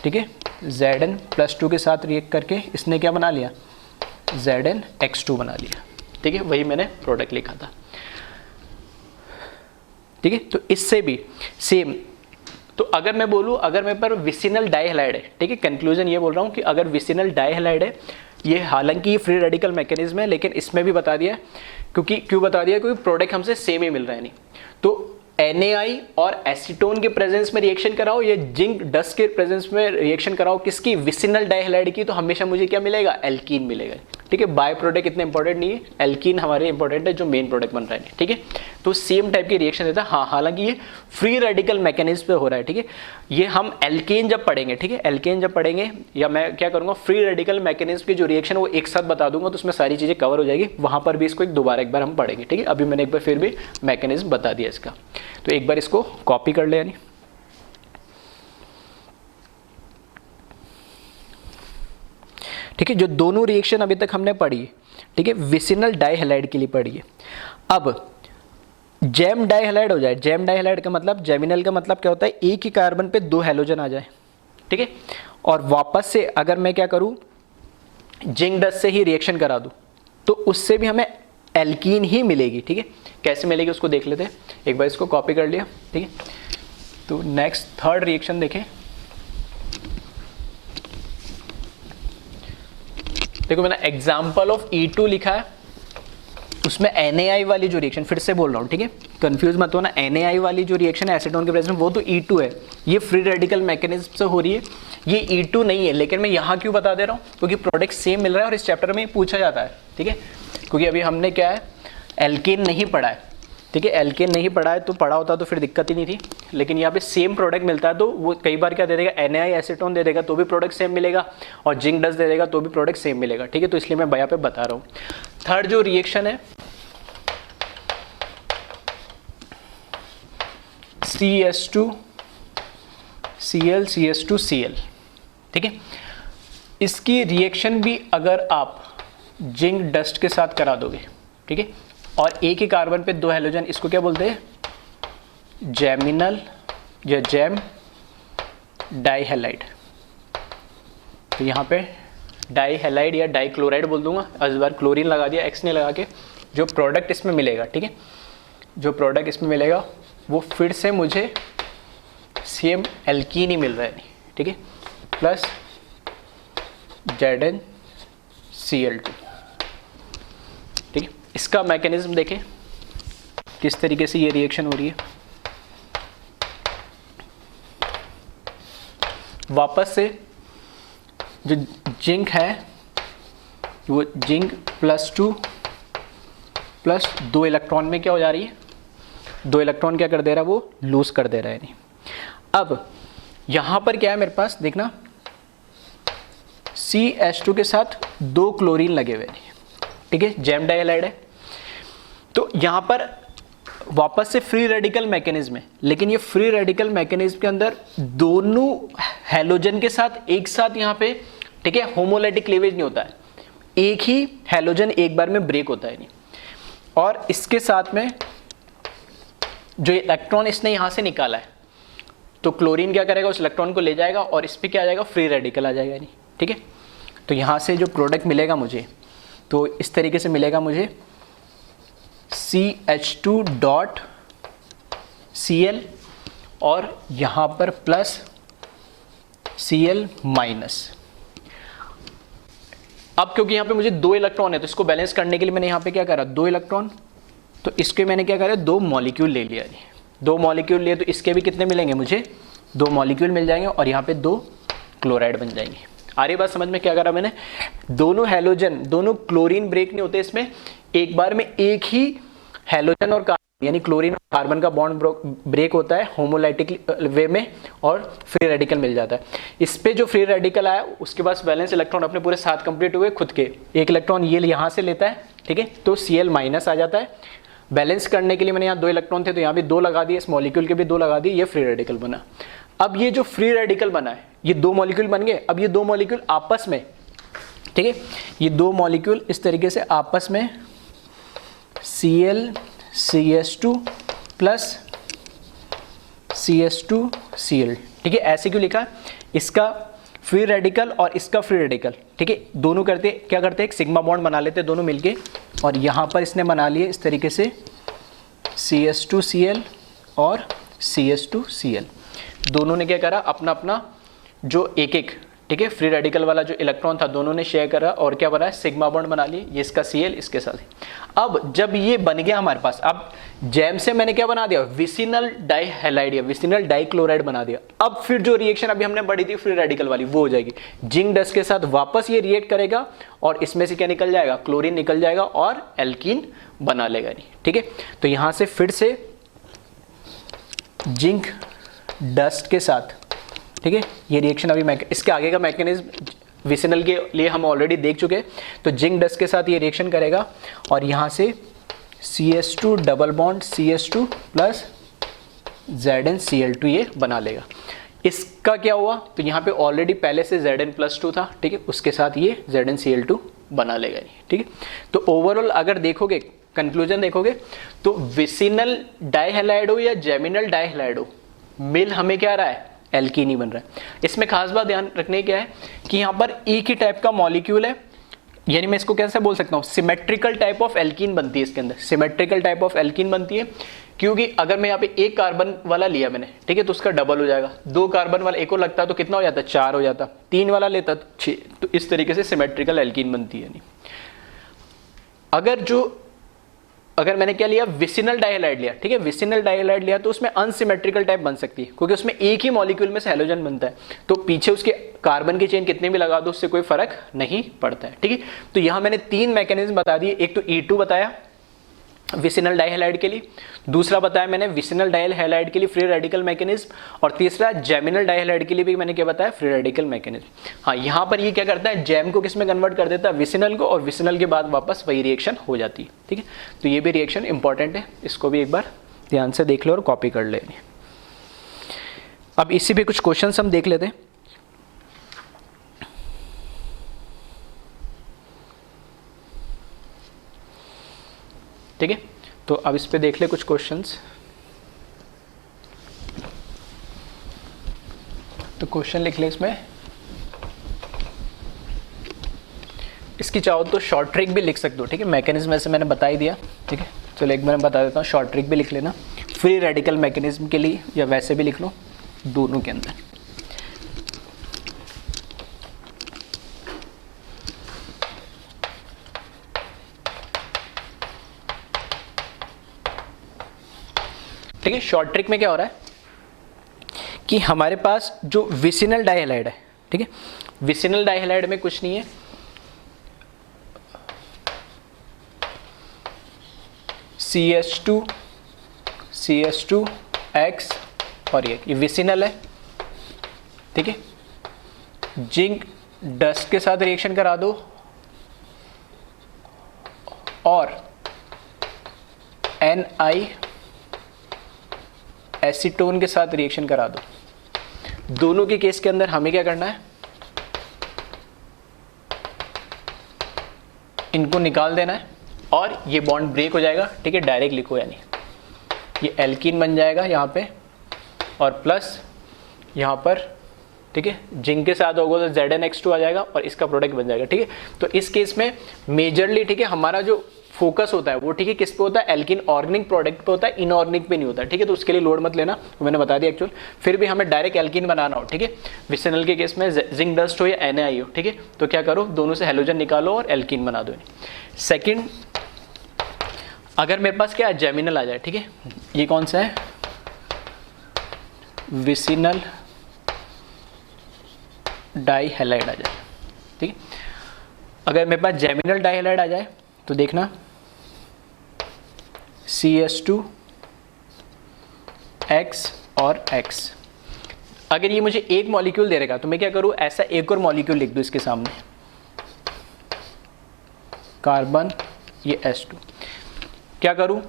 ठीक है, Zn+2 के साथ रिएक्ट करके इसने क्या बना लिया, Zn(X2) बना लिया। ठीक है, वही मैंने प्रोडक्ट लिखा था। ठीक है, तो इससे भी सेम, तो अगर मैं बोलूँ, अगर मेरे पर विसिनल डाइहैलाइड है, ठीक है, कंक्लूजन ये बोल रहा हूँ कि अगर विसिनल डाइहैलाइड है, ये हालांकि फ्री रेडिकल मैकेनिज्म है, लेकिन इसमें भी बता दिया, क्यों बता दिया, क्योंकि प्रोडक्ट हमसे सेम ही मिल रहा है नहीं। तो NaI और एसीटोन के प्रेजेंस में रिएक्शन कराओ या जिंक डस्ट के प्रेजेंस में रिएक्शन कराओ, किसकी, विसिनल डाइहैलाइड की, तो हमेशा मुझे क्या मिलेगा, एल्कीन मिलेगा। ठीक है, बाय प्रोडक्ट इतने इंपॉर्टेंट नहीं है, एल्कीन हमारे इंपॉर्टेंट है जो मेन प्रोडक्ट बन रहा है। ठीक है, तो सेम टाइप की रिएक्शन देता है। हाँ, हालांकि ये फ्री रेडिकल मैकेनिज्म पे हो रहा है। ठीक है, ये हम एल्केन जब पढ़ेंगे, ठीक है, एल्केन जब पढ़ेंगे, या मैं क्या करूंगा, फ्री रेडिकल मैकेनिज्म की जो रिएक्शन है वो एक साथ बता दूंगा, तो उसमें सारी चीजें कवर हो जाएगी, वहां पर भी इसको एक बार हम पढ़ेंगे। ठीक है, अभी मैंने एक बार फिर भी मैकेनिज्म बता दिया इसका, तो एक बार इसको कॉपी कर ले। यानी ठीक है, जो दोनों रिएक्शन अभी तक हमने पढ़ी, ठीक है, विसिनल डाइहैलाइड के लिए पढ़ी है। अब जैम डाइहैलाइड हो जाए, जैम डाइहैलाइड का मतलब, जैमिनल का मतलब क्या होता है, एक ही कार्बन पे 2 हैलोजन आ जाए। ठीक है, और वापस से अगर मैं क्या करूं, जिंक डस्ट से ही रिएक्शन करा दूं, तो उससे भी हमें एल्कीन ही मिलेगी। ठीक है, कैसे मिलेगी उसको देख लेते हैं। एक बार इसको कॉपी कर लिया। ठीक है, तो नेक्स्ट थर्ड रिएक्शन देखें। देखो मैंने एग्जाम्पल ऑफ E2 लिखा है, उसमें NaI वाली जो रिएक्शन, फिर से बोल रहा हूँ, ठीक है, कंफ्यूज मत होना, NaI वाली जो रिएक्शन है एसीटोन के प्रेजेंस में, वो तो E2 है, ये फ्री रेडिकल मैकेनिज्म से हो रही है, ये E2 नहीं है। लेकिन मैं यहाँ क्यों बता दे रहा हूँ, क्योंकि प्रोडक्ट सेम मिल रहा है और इस चैप्टर में पूछा जाता है। ठीक है, क्योंकि अभी हमने क्या है, एल्केन नहीं पढ़ा है। ठीक है, एल्केन नहीं पढ़ा है, तो पढ़ा होता तो फिर दिक्कत ही नहीं थी, लेकिन यहाँ पे सेम प्रोडक्ट मिलता है, तो वो कई बार क्या दे देगा, NaI एसीटोन दे देगा तो भी प्रोडक्ट सेम मिलेगा, और जिंक डस्ट दे देगा तो भी प्रोडक्ट सेम मिलेगा। ठीक है, तो इसलिए मैं यहाँ पे बता रहा हूँ। थर्ड जो रिएक्शन है, CS2Cl, ठीक है, इसकी रिएक्शन भी अगर आप जिंक डस्ट के साथ करा दोगे, ठीक है, और एक ही कार्बन पे 2 हैलोजन, इसको क्या बोलते हैं, जैमिनल या जैम डाइहैलाइड। तो यहाँ पे डाइहैलाइड या डाइक्लोराइड बोल दूंगा, इस बार क्लोरीन लगा दिया, एक्स नहीं लगा के। जो प्रोडक्ट इसमें मिलेगा, ठीक है, जो प्रोडक्ट इसमें मिलेगा वो फिर से मुझे सेम एल्कीन ही मिल रहा है। ठीक है, प्लस ZnCl2। ठीक है, इसका मैकेनिज्म देखें किस तरीके से ये रिएक्शन हो रही है। वापस से जो जिंक है वो जिंक +2 प्लस 2 इलेक्ट्रॉन में क्या हो जा रही है, 2 इलेक्ट्रॉन क्या कर दे रहा है, वो लूज कर दे रहा है। नहीं, अब यहां पर क्या है मेरे पास, देखना CH2 के साथ 2 क्लोरीन लगे हुए हैं। ठीक है, जैम डाइहैलाइड है, तो यहां पर वापस से फ्री रेडिकल मैकेनिज्म है, लेकिन ये फ्री रेडिकल मैकेनिज्म के अंदर दोनों हैलोजन के साथ एक साथ यहाँ पे, ठीक है, होमोलाइटिक क्लीवेज नहीं होता है, एक ही हैलोजन एक बार में ब्रेक होता है। नहीं, और इसके साथ में जो इलेक्ट्रॉन इसने यहाँ से निकाला है, तो क्लोरीन क्या करेगा, उस इलेक्ट्रॉन को ले जाएगा और इस पे क्या आ जाएगा, फ्री रेडिकल आ जाएगा। नहीं, ठीक है, तो यहाँ से जो प्रोडक्ट मिलेगा मुझे, तो इस तरीके से मिलेगा मुझे CH2.Cl और यहाँ पर प्लस Cl माइनस। अब क्योंकि यहाँ पे मुझे 2 इलेक्ट्रॉन है, तो इसको बैलेंस करने के लिए मैंने यहाँ पे क्या करा, 2 इलेक्ट्रॉन, तो इसके मैंने क्या करा, 2 मॉलिक्यूल ले लिया। 2 मॉलिक्यूल लिए तो इसके भी कितने मिलेंगे, मुझे 2 मॉलिक्यूल मिल जाएंगे और यहाँ पे 2 क्लोराइड बन जाएंगे। आ रही बात समझ में, क्या करा मैंने, दोनों हैलोजन, दोनों क्लोरीन ब्रेक नहीं होते इसमें, एक बार में एक ही हैलोजन और कार्बन यानी क्लोरीन और कार्बन का बॉन्ड ब्रेक होता है होमोलाइटिक वे में और फ्री रेडिकल मिल जाता है। इस पे जो फ्री रेडिकल आया उसके पास बैलेंस इलेक्ट्रॉन अपने पूरे 7 कंप्लीट हुए खुद के, एक इलेक्ट्रॉन ये यहाँ से लेता है। ठीक है, तो Cl माइनस आ जाता है। बैलेंस करने के लिए मैंने यहाँ 2 इलेक्ट्रॉन थे तो यहाँ भी 2 लगा दिए, इस मॉलिक्यूल के भी 2 लगा दिए, ये फ्री रेडिकल बना। अब ये जो फ्री रेडिकल बना है, ये 2 मॉलिक्यूल बन गए। अब ये 2 मॉलिक्यूल आपस में, ठीक है, ये 2 मॉलिक्यूल इस तरीके से आपस में ClCH2 प्लस CH2Cl, ठीक है, ऐसे क्यों लिखा, इसका फ्री रेडिकल और इसका फ्री रेडिकल, ठीक है, दोनों करते क्या करते हैं, एक सिग्मा बॉन्ड बना लेते हैं दोनों मिलके, और यहाँ पर इसने बना लिए इस तरीके से CS2Cl और CS2Cl। दोनों ने क्या करा, अपना अपना जो एक एक, ठीक है, फ्री रेडिकल वाला जो इलेक्ट्रॉन था दोनों ने शेयर करा और क्या बनाया, सिग्मा बॉन्ड बना लिए, ये इसका Cl इसके साथ। अब जब ये बन गया हमारे पास, अब जैम से मैंने क्या बना दिया, विसिनल डाइहैलाइड या विसिनल डाइक्लोराइड बना दिया। अब फिर जो रिएक्शन अभी हमने बढ़ी थी फ्री रेडिकल वाली वो हो जाएगी, जिंक डस्ट के साथ वापस ये रिएक्ट करेगा और इसमें से क्या निकल जाएगा, क्लोरीन निकल जाएगा और एल्कीन बना लेगा नहीं, ठीक है। तो यहां से फिर से जिंक डस्ट के साथ, ठीक है, ये रिएक्शन अभी इसके आगे का मैकेनिज्म विसिनल के लिए हम ऑलरेडी देख चुके हैं। तो जिंक डस्ट के साथ ये रिएक्शन करेगा और यहाँ से CS2 double bond CS2 plus ZnCl2 ये बना लेगा। इसका क्या हुआ, तो यहाँ पे ऑलरेडी पहले से Zn+2 था, ठीक है, उसके साथ ये ZnCl2 बना लेगा, ठीक है। तो ओवरऑल अगर देखोगे, कंक्लूजन देखोगे, तो विसिनल डाइहैलाइड हो या जेमिनल डाइहैलाइड हो, मिल हमें क्या आ रहा है, एल्कीन ही बन रहा है। इसमें खास बात ध्यान रखने क्या है कि यहाँ पर एक ही टाइप का मॉलिक्यूल है, यानी मैं इसको कैसे बोल सकता हूँ, सिमेट्रिकल टाइप ऑफ एल्कीन बनती है इसके अंदर, सिमेट्रिकल टाइप ऑफ एल्कीन बनती है, क्योंकि अगर मैं यहाँ पे एक कार्बन वाला लिया मैंने, ठीक है, तो उसका डबल हो जाएगा, 2 कार्बन वाला एक और लगता तो कितना हो जाता, 4 हो जाता, 3 वाला लेता 6, तो इस तरीके से सिमेट्रिकल एल्कीन बनती है। नहीं अगर मैंने क्या लिया, विसिनल डाइहैलाइड लिया, ठीक है, विसिनल डाइहैलाइड लिया तो उसमें अनसिमेट्रिकल टाइप बन सकती है, क्योंकि उसमें एक ही मॉलिक्यूल में से हैलोजन बनता है, तो पीछे उसके कार्बन की चेन कितने भी लगा दो उससे कोई फर्क नहीं पड़ता है, ठीक है। तो यहां मैंने 3 मैकेनिज्म बता दिए, एक तो E2 बताया विसिनल डाइहैलाइड के लिए, दूसरा बताया मैंने विसिनल डाइहैलाइड के लिए फ्री रेडिकल मैकेनिज्म, और तीसरा जेमिनल डाइहैलाइड के लिए भी मैंने क्या बताया, फ्री रेडिकल मैकेनिज्म। हाँ, यहाँ पर ये क्या करता है, जैम को किस में कन्वर्ट कर देता है, विसिनल को, और विसिनल के बाद वापस वही रिएक्शन हो जाती है, ठीक है। तो ये भी रिएक्शन इंपॉर्टेंट है, इसको भी एक बार ध्यान से देख लो और कॉपी कर ले। अब इसी पे कुछ क्वेश्चन हम देख लेते हैं। ठीक है, तो अब इस पे देख ले कुछ क्वेश्चंस। तो क्वेश्चन लिख ले इसमें, इसकी चाहो तो शॉर्ट ट्रिक भी लिख सकते हो, ठीक है, मैकेनिज्म वैसे मैंने बता ही दिया, ठीक है। चलो एक बार मैं बता देता हूँ, शॉर्ट ट्रिक भी लिख लेना, फ्री रेडिकल मैकेनिज्म के लिए या वैसे भी लिख लो, दोनों के अंदर। ठीक है, शॉर्ट ट्रिक में क्या हो रहा है कि हमारे पास जो विसिनल डाइहैलाइड है, ठीक है, विसिनल डाइहैलाइड में कुछ नहीं है, CS2X और ये विसिनल है, ठीक है। जिंक डस्ट के साथ रिएक्शन करा दो और Ni एसीटोन के साथ रिएक्शन करा दो। दोनों के केस के अंदर हमें क्या करना है, इनको निकाल देना है और ये बॉन्ड ब्रेक हो जाएगा, ठीक है, डायरेक्ट लिखो, यानी ये एल्कीन बन जाएगा यहाँ पे, और प्लस यहाँ पर, ठीक है, जिंक के साथ होगा तो ZnX2 आ जाएगा और इसका प्रोडक्ट बन जाएगा, ठीक है। तो इस केस में मेजरली, ठीक है, हमारा जो फोकस होता है वो, ठीक है, किस पे होता है, एल्कीन ऑर्गेनिक प्रोडक्ट पे होता है, इनऑर्गेनिक पे नहीं होता है, ठीक है। तो उसके लिए लोड मत लेना, मैंने बता दिया एक्चुअल। फिर भी हमें डायरेक्ट एल्कीन बनाना हो, ठीक है, विसिनल के केस में जिंक डस्ट हो या Na हो, ठीक है, तो क्या करो, दोनों से हैलोजन निकालो और एल्कीन बना दो। सेकंड, अगर मेरे पास क्या जेमिनल आ जाए, ठीक है, ये कौन सा है, विसिनल डाइहैलाइड आ जाए, ठीक है। अगर मेरे पास जेमिनल डाइहैलाइड आ जाए तो देखना CS2X और X। अगर ये मुझे एक मॉलिक्यूल दे रहेगा तो मैं क्या करूँ, ऐसा एक और मॉलिक्यूल लिख दूँ इसके सामने, कार्बन, ये S2। क्या करूँ,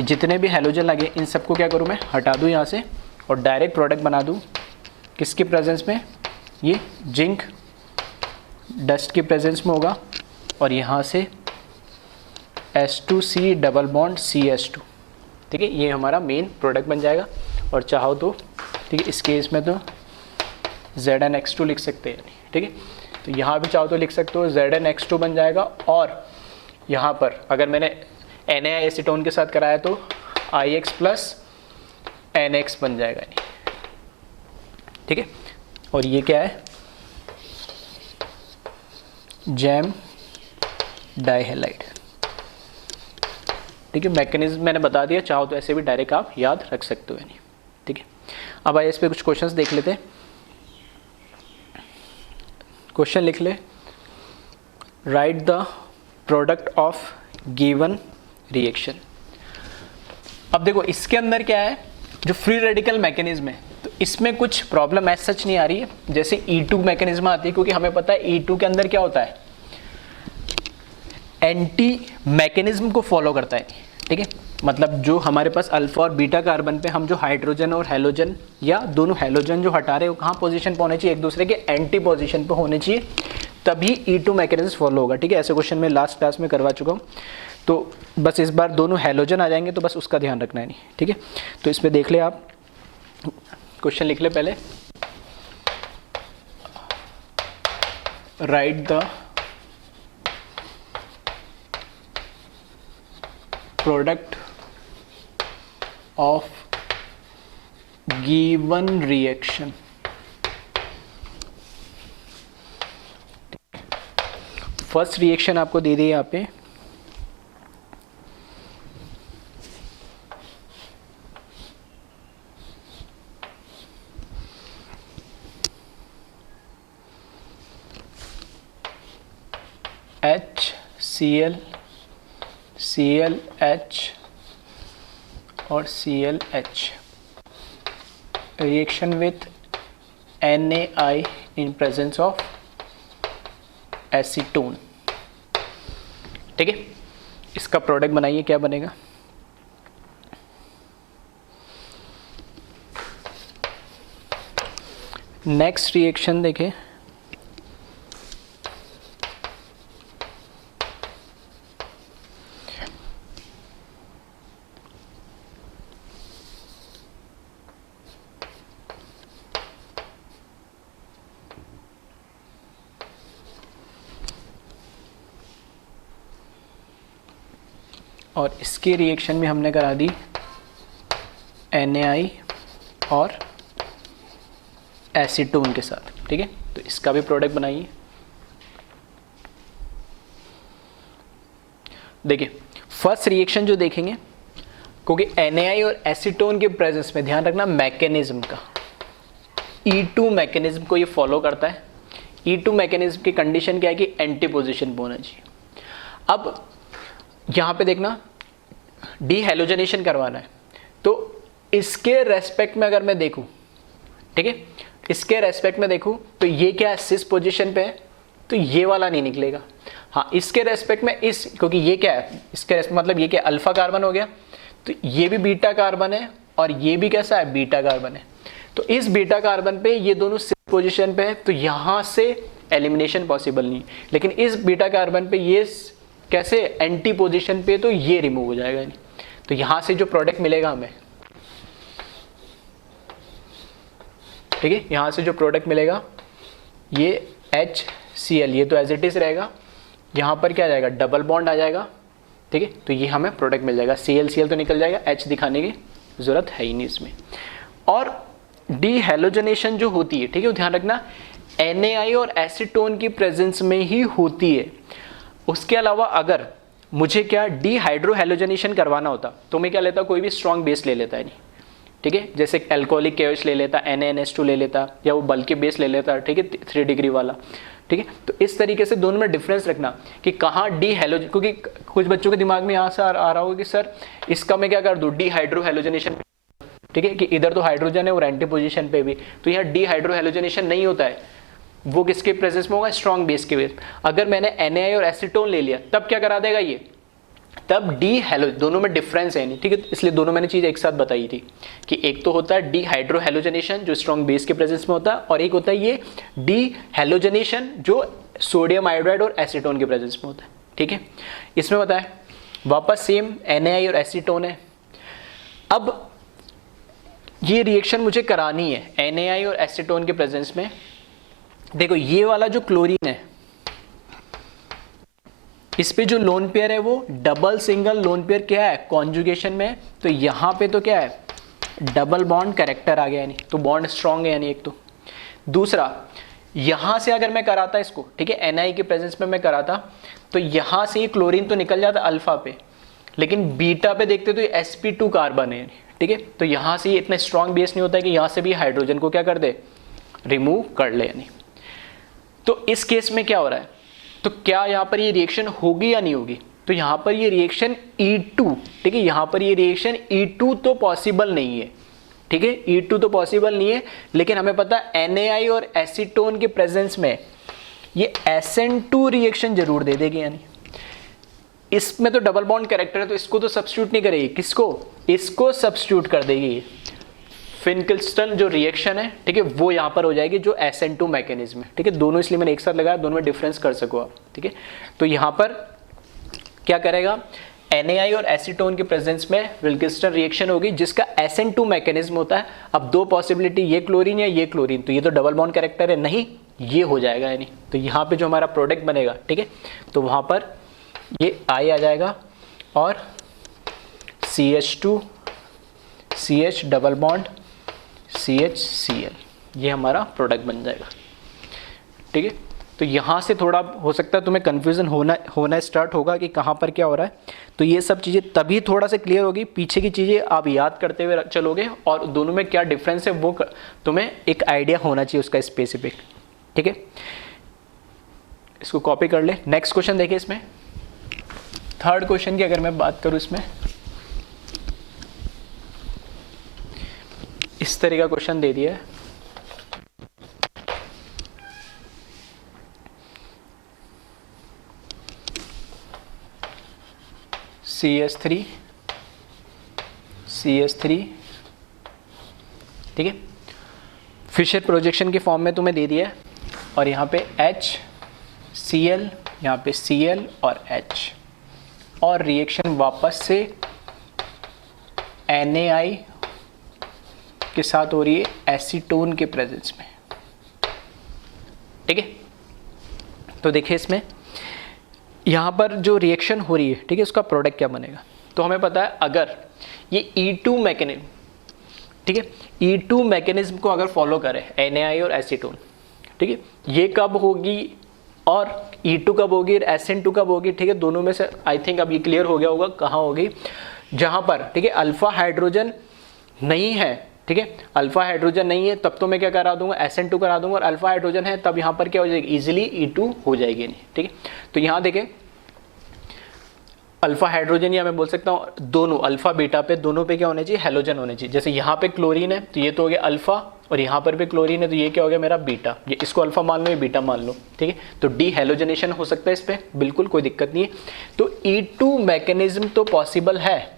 जितने भी हैलोजन लगे इन सबको क्या करूँ मैं, हटा दूँ यहाँ से और डायरेक्ट प्रोडक्ट बना दूँ, किसके प्रेजेंस में, ये जिंक डस्ट के प्रेजेंस में होगा, और यहाँ से S2C डबल बॉन्ड CS2, ठीक है, ये हमारा मेन प्रोडक्ट बन जाएगा। और चाहो तो, ठीक है, इस केस में तो ZnX2 लिख सकते हैं, ठीक है। तो यहाँ भी चाहो तो लिख सकते हो ZnX2 बन जाएगा, और यहाँ पर अगर मैंने NaI एसीटोन के साथ कराया तो IX प्लस NX बन जाएगा, ठीक है। और ये क्या है, जैम डाइहेलाइड, ठीक है। मैकेनिज्म मैंने बता दिया, चाहो तो ऐसे भी डायरेक्ट आप याद रख सकते हो, ठीक है। अब आइए इस पे कुछ क्वेश्चंस देख लेते हैं। क्वेश्चन लिख ले, right the product of given reaction. अब देखो इसके अंदर क्या है, जो फ्री रेडिकल मैकेनिज्म है, तो इसमें कुछ प्रॉब्लम ऐसा सच नहीं आ रही है जैसे E2 मैकेनिज्म आती है, क्योंकि हमें पता है E2 के अंदर क्या होता है, एंटी मैकेनिज्म को फॉलो करता है, ठीक है। मतलब जो हमारे पास अल्फा और बीटा कार्बन पे हम जो हाइड्रोजन और हेलोजन या दोनों हेलोजन जो हटा रहे हो कहाँ पोजीशन पे होने चाहिए, एक दूसरे के एंटी पोजीशन पे होने चाहिए, तभी E2 मैकेनिज्म फॉलो होगा, ठीक है। ऐसे क्वेश्चन में लास्ट क्लास में करवा चुका हूँ, तो बस इस बार दोनों हेलोजन आ जाएंगे तो बस उसका ध्यान रखना है, नहीं, ठीक है। तो इसमें देख ले आप, क्वेश्चन लिख ले पहले, right the product of given reaction. First reaction आपको दे दी यहाँ पे, HCl, ClH और ClH reaction with NaI in presence of acetone, ठीक है। इसका प्रोडक्ट बनाइए, क्या बनेगा, नेक्स्ट रिएक्शन देखें, और इसके रिएक्शन में हमने करा दी NaI और एसीटोन के साथ, ठीक है। तो इसका भी प्रोडक्ट बनाइए। देखिए फर्स्ट रिएक्शन जो देखेंगे, क्योंकि NaI और एसीटोन के प्रेजेंस में, ध्यान रखना मैकेनिज्म का, E2 मैकेनिज्म को ये फॉलो करता है। E2 मैकेनिज्म की कंडीशन क्या है कि एंटी पोजीशन पे होना चाहिए। अब यहाँ पे देखना, डी हेलोजनेशन करवाना है, तो इसके रेस्पेक्ट में अगर मैं देखूँ, ठीक है, इसके रेस्पेक्ट में देखूँ तो ये क्या है, सिस पोजीशन पे है, तो ये वाला नहीं निकलेगा। हाँ, इसके रेस्पेक्ट में इस, क्योंकि ये क्या है, इसके रेस्पेक्ट मतलब ये क्या, अल्फा कार्बन हो गया, तो ये भी बीटा कार्बन है और ये भी कैसा है, बीटा कार्बन है। तो इस बीटा कार्बन पे ये दोनों सिस पोजीशन पे है, तो यहाँ से एलिमिनेशन पॉसिबल नहीं। लेकिन इस बीटा कार्बन पे ये कैसे एंटी पोजीशन पे, तो ये रिमूव हो जाएगा। तो यहां से जो प्रोडक्ट मिलेगा हमें, ठीक है, यहां से जो प्रोडक्ट मिलेगा ये HCl, ये तो एज इट इज रहेगा, यहां पर क्या आ जाएगा, डबल बॉन्ड आ जाएगा, ठीक है। तो ये हमें प्रोडक्ट मिल जाएगा, Cl तो निकल जाएगा, H दिखाने की जरूरत है ही नहीं इसमें। और डी हेलोजनेशन जो होती है, ठीक है, ध्यान रखना NaI और एसीटोन की प्रेजेंस में ही होती है। उसके अलावा अगर मुझे क्या डी हाइड्रो हेलोजनेशन करवाना होता तो मैं क्या लेता, कोई भी स्ट्रॉन्ग बेस ले लेता है, नहीं, ठीक है, जैसे एल्कोहलिक KOH ले लेता, NaNH2 ले लेता, या वो बल्कि बेस ले लेता, ठीक है, 3 डिग्री वाला, ठीक है। तो इस तरीके से दोनों में डिफरेंस रखना कि कहाँ डी हेलोजन, क्योंकि कुछ बच्चों के दिमाग में यहाँ से आ रहा होगा कि सर इसका मैं क्या कर दूँ, डी हाइड्रो हेलोजनेशन, ठीक है, कि इधर तो हाइड्रोजन है और एंटी पोजीशन पे भी, तो यहाँ डी हाइड्रो हेलोजनेशन नहीं होता है, वो किसके प्रेजेंस में होगा, स्ट्रॉन्ग बेस के बेस। अगर मैंने NaI और एसीटोन ले लिया तब क्या करा देगा ये, तब डी हेलो, दोनों में डिफरेंस है नहीं, ठीक है। इसलिए दोनों मैंने चीज एक साथ बताई थी कि एक तो होता है डी हाइड्रो हेलोजनेशन जो स्ट्रॉन्ग बेस के प्रेजेंस में होता है, और एक होता है ये डी हेलोजनेशन जो सोडियम आयोडाइड और एसीटोन के प्रेजेंस में होता है, ठीक है। इसमें बताया वापस सेम NaI और एसीटोन है। अब ये रिएक्शन मुझे करानी है NaI और एसीटोन के प्रेजेंस में। देखो ये वाला जो क्लोरीन है, इस पे जो लोन पेयर है वो डबल सिंगल लोन पेयर क्या है, कॉन्जुगेशन में है। तो यहाँ पे तो क्या है, डबल बॉन्ड कैरेक्टर आ गया, यानी तो बॉन्ड स्ट्रॉन्ग है, यानी एक तो। दूसरा, यहाँ से अगर मैं कराता इसको, ठीक है, NaI के प्रेजेंस में मैं कराता, तो यहाँ से ये क्लोरीन तो निकल जाता अल्फा पे, लेकिन बीटा पे देखते तो ये sp2 कार्बन है, ठीक है। तो यहाँ से ये इतना स्ट्रॉन्ग बेस नहीं होता है कि यहाँ से भी हाइड्रोजन को क्या कर दे, रिमूव कर ले, यानी। तो इस केस में क्या हो रहा है, तो क्या यहाँ पर ये रिएक्शन होगी या नहीं होगी, तो यहाँ पर ये रिएक्शन E2, ठीक है, यहाँ पर ये रिएक्शन E2 तो पॉसिबल नहीं है, ठीक है, E2 तो पॉसिबल नहीं है, लेकिन हमें पता है NaI और एसीटोन के प्रेजेंस में ये SN2 रिएक्शन जरूर दे देगी, यानी इसमें तो डबल बॉन्ड कैरेक्टर है, तो इसको तो सब्स्टिट्यूट नहीं करेगी, किसको, इसको सब्स्टिट्यूट कर देगी। फिनकिल्स्टन जो रिएक्शन है, ठीक है, वो यहाँ पर हो जाएगी जो SN2 मैकेनिज्म है, ठीक है। दोनों इसलिए मैंने एक साथ लगाया, दोनों में डिफरेंस कर सको आप, ठीक है। तो यहाँ पर क्या करेगा, NaI और एसीटोन के प्रेजेंस में विल्किंसन रिएक्शन होगी जिसका SN2 मैकेनिज्म होता है। अब दो पॉसिबिलिटी, ये क्लोरीन या ये क्लोरीन, तो ये तो डबल बॉन्ड कैरेक्टर है, नहीं ये हो जाएगा, यानी तो यहाँ पे जो हमारा प्रोडक्ट बनेगा, ठीक है, तो वहाँ पर ये I आ जाएगा और CH2 CH double bond CHCl, ये हमारा प्रोडक्ट बन जाएगा, ठीक है। तो यहाँ से थोड़ा हो सकता है तुम्हें कन्फ्यूजन होना स्टार्ट होगा कि कहाँ पर क्या हो रहा है, तो ये सब चीज़ें तभी थोड़ा सा क्लियर होगी, पीछे की चीज़ें आप याद करते हुए चलोगे और दोनों में क्या डिफरेंस है वो तुम्हें एक आइडिया होना चाहिए उसका स्पेसिफिक, ठीक है। इसको कॉपी कर ले। नेक्स्ट क्वेश्चन देखिए, इसमें थर्ड क्वेश्चन की अगर मैं बात करूँ, इसमें इस तरह का क्वेश्चन दे दिया है, CH3 ठीक है, फिशर प्रोजेक्शन के फॉर्म में तुम्हें दे दिया है, और यहाँ पे HCl, यहाँ पे Cl और H, और रिएक्शन वापस से NaI के साथ हो रही है एसीटोन के प्रेजेंस में, ठीक है। तो देखिए इसमें यहाँ पर जो रिएक्शन हो रही है, ठीक है, उसका प्रोडक्ट क्या बनेगा। तो हमें पता है अगर ये E2 मैकेनिज्म, ठीक है, E2 मैकेनिज्म को अगर फॉलो करे NaI और एसीटोन, ठीक है, ये कब होगी और E2 कब होगी और SN2 कब होगी, ठीक है। दोनों में से आई थिंक अब ये क्लियर हो गया होगा कहाँ होगी, जहाँ पर, ठीक है, अल्फा हाइड्रोजन नहीं है, ठीक है, अल्फा हाइड्रोजन नहीं है तब तो मैं क्या करा दूंगा, SN2 करा दूंगा, और अल्फा हाइड्रोजन है तब यहाँ पर क्या हो जाएगी, इजीली E2 हो जाएगी, नहीं, ठीक है। तो यहाँ देखें अल्फा हाइड्रोजन, या मैं बोल सकता हूँ दोनों अल्फा बीटा पे, दोनों पे क्या होने चाहिए, हैलोजन होने चाहिए। जैसे यहाँ पे क्लोरीन है तो ये तो हो गया अल्फा, और यहाँ पर भी क्लोरीन है तो ये क्या हो गया मेरा बीटा, ये इसको अल्फा मान लो, ये बीटा मान लो, ठीक है। तो डी हैलोजनेशन हो सकता है इस पर, बिल्कुल कोई दिक्कत नहीं है। तो E2 मैकेनिज्म तो पॉसिबल है,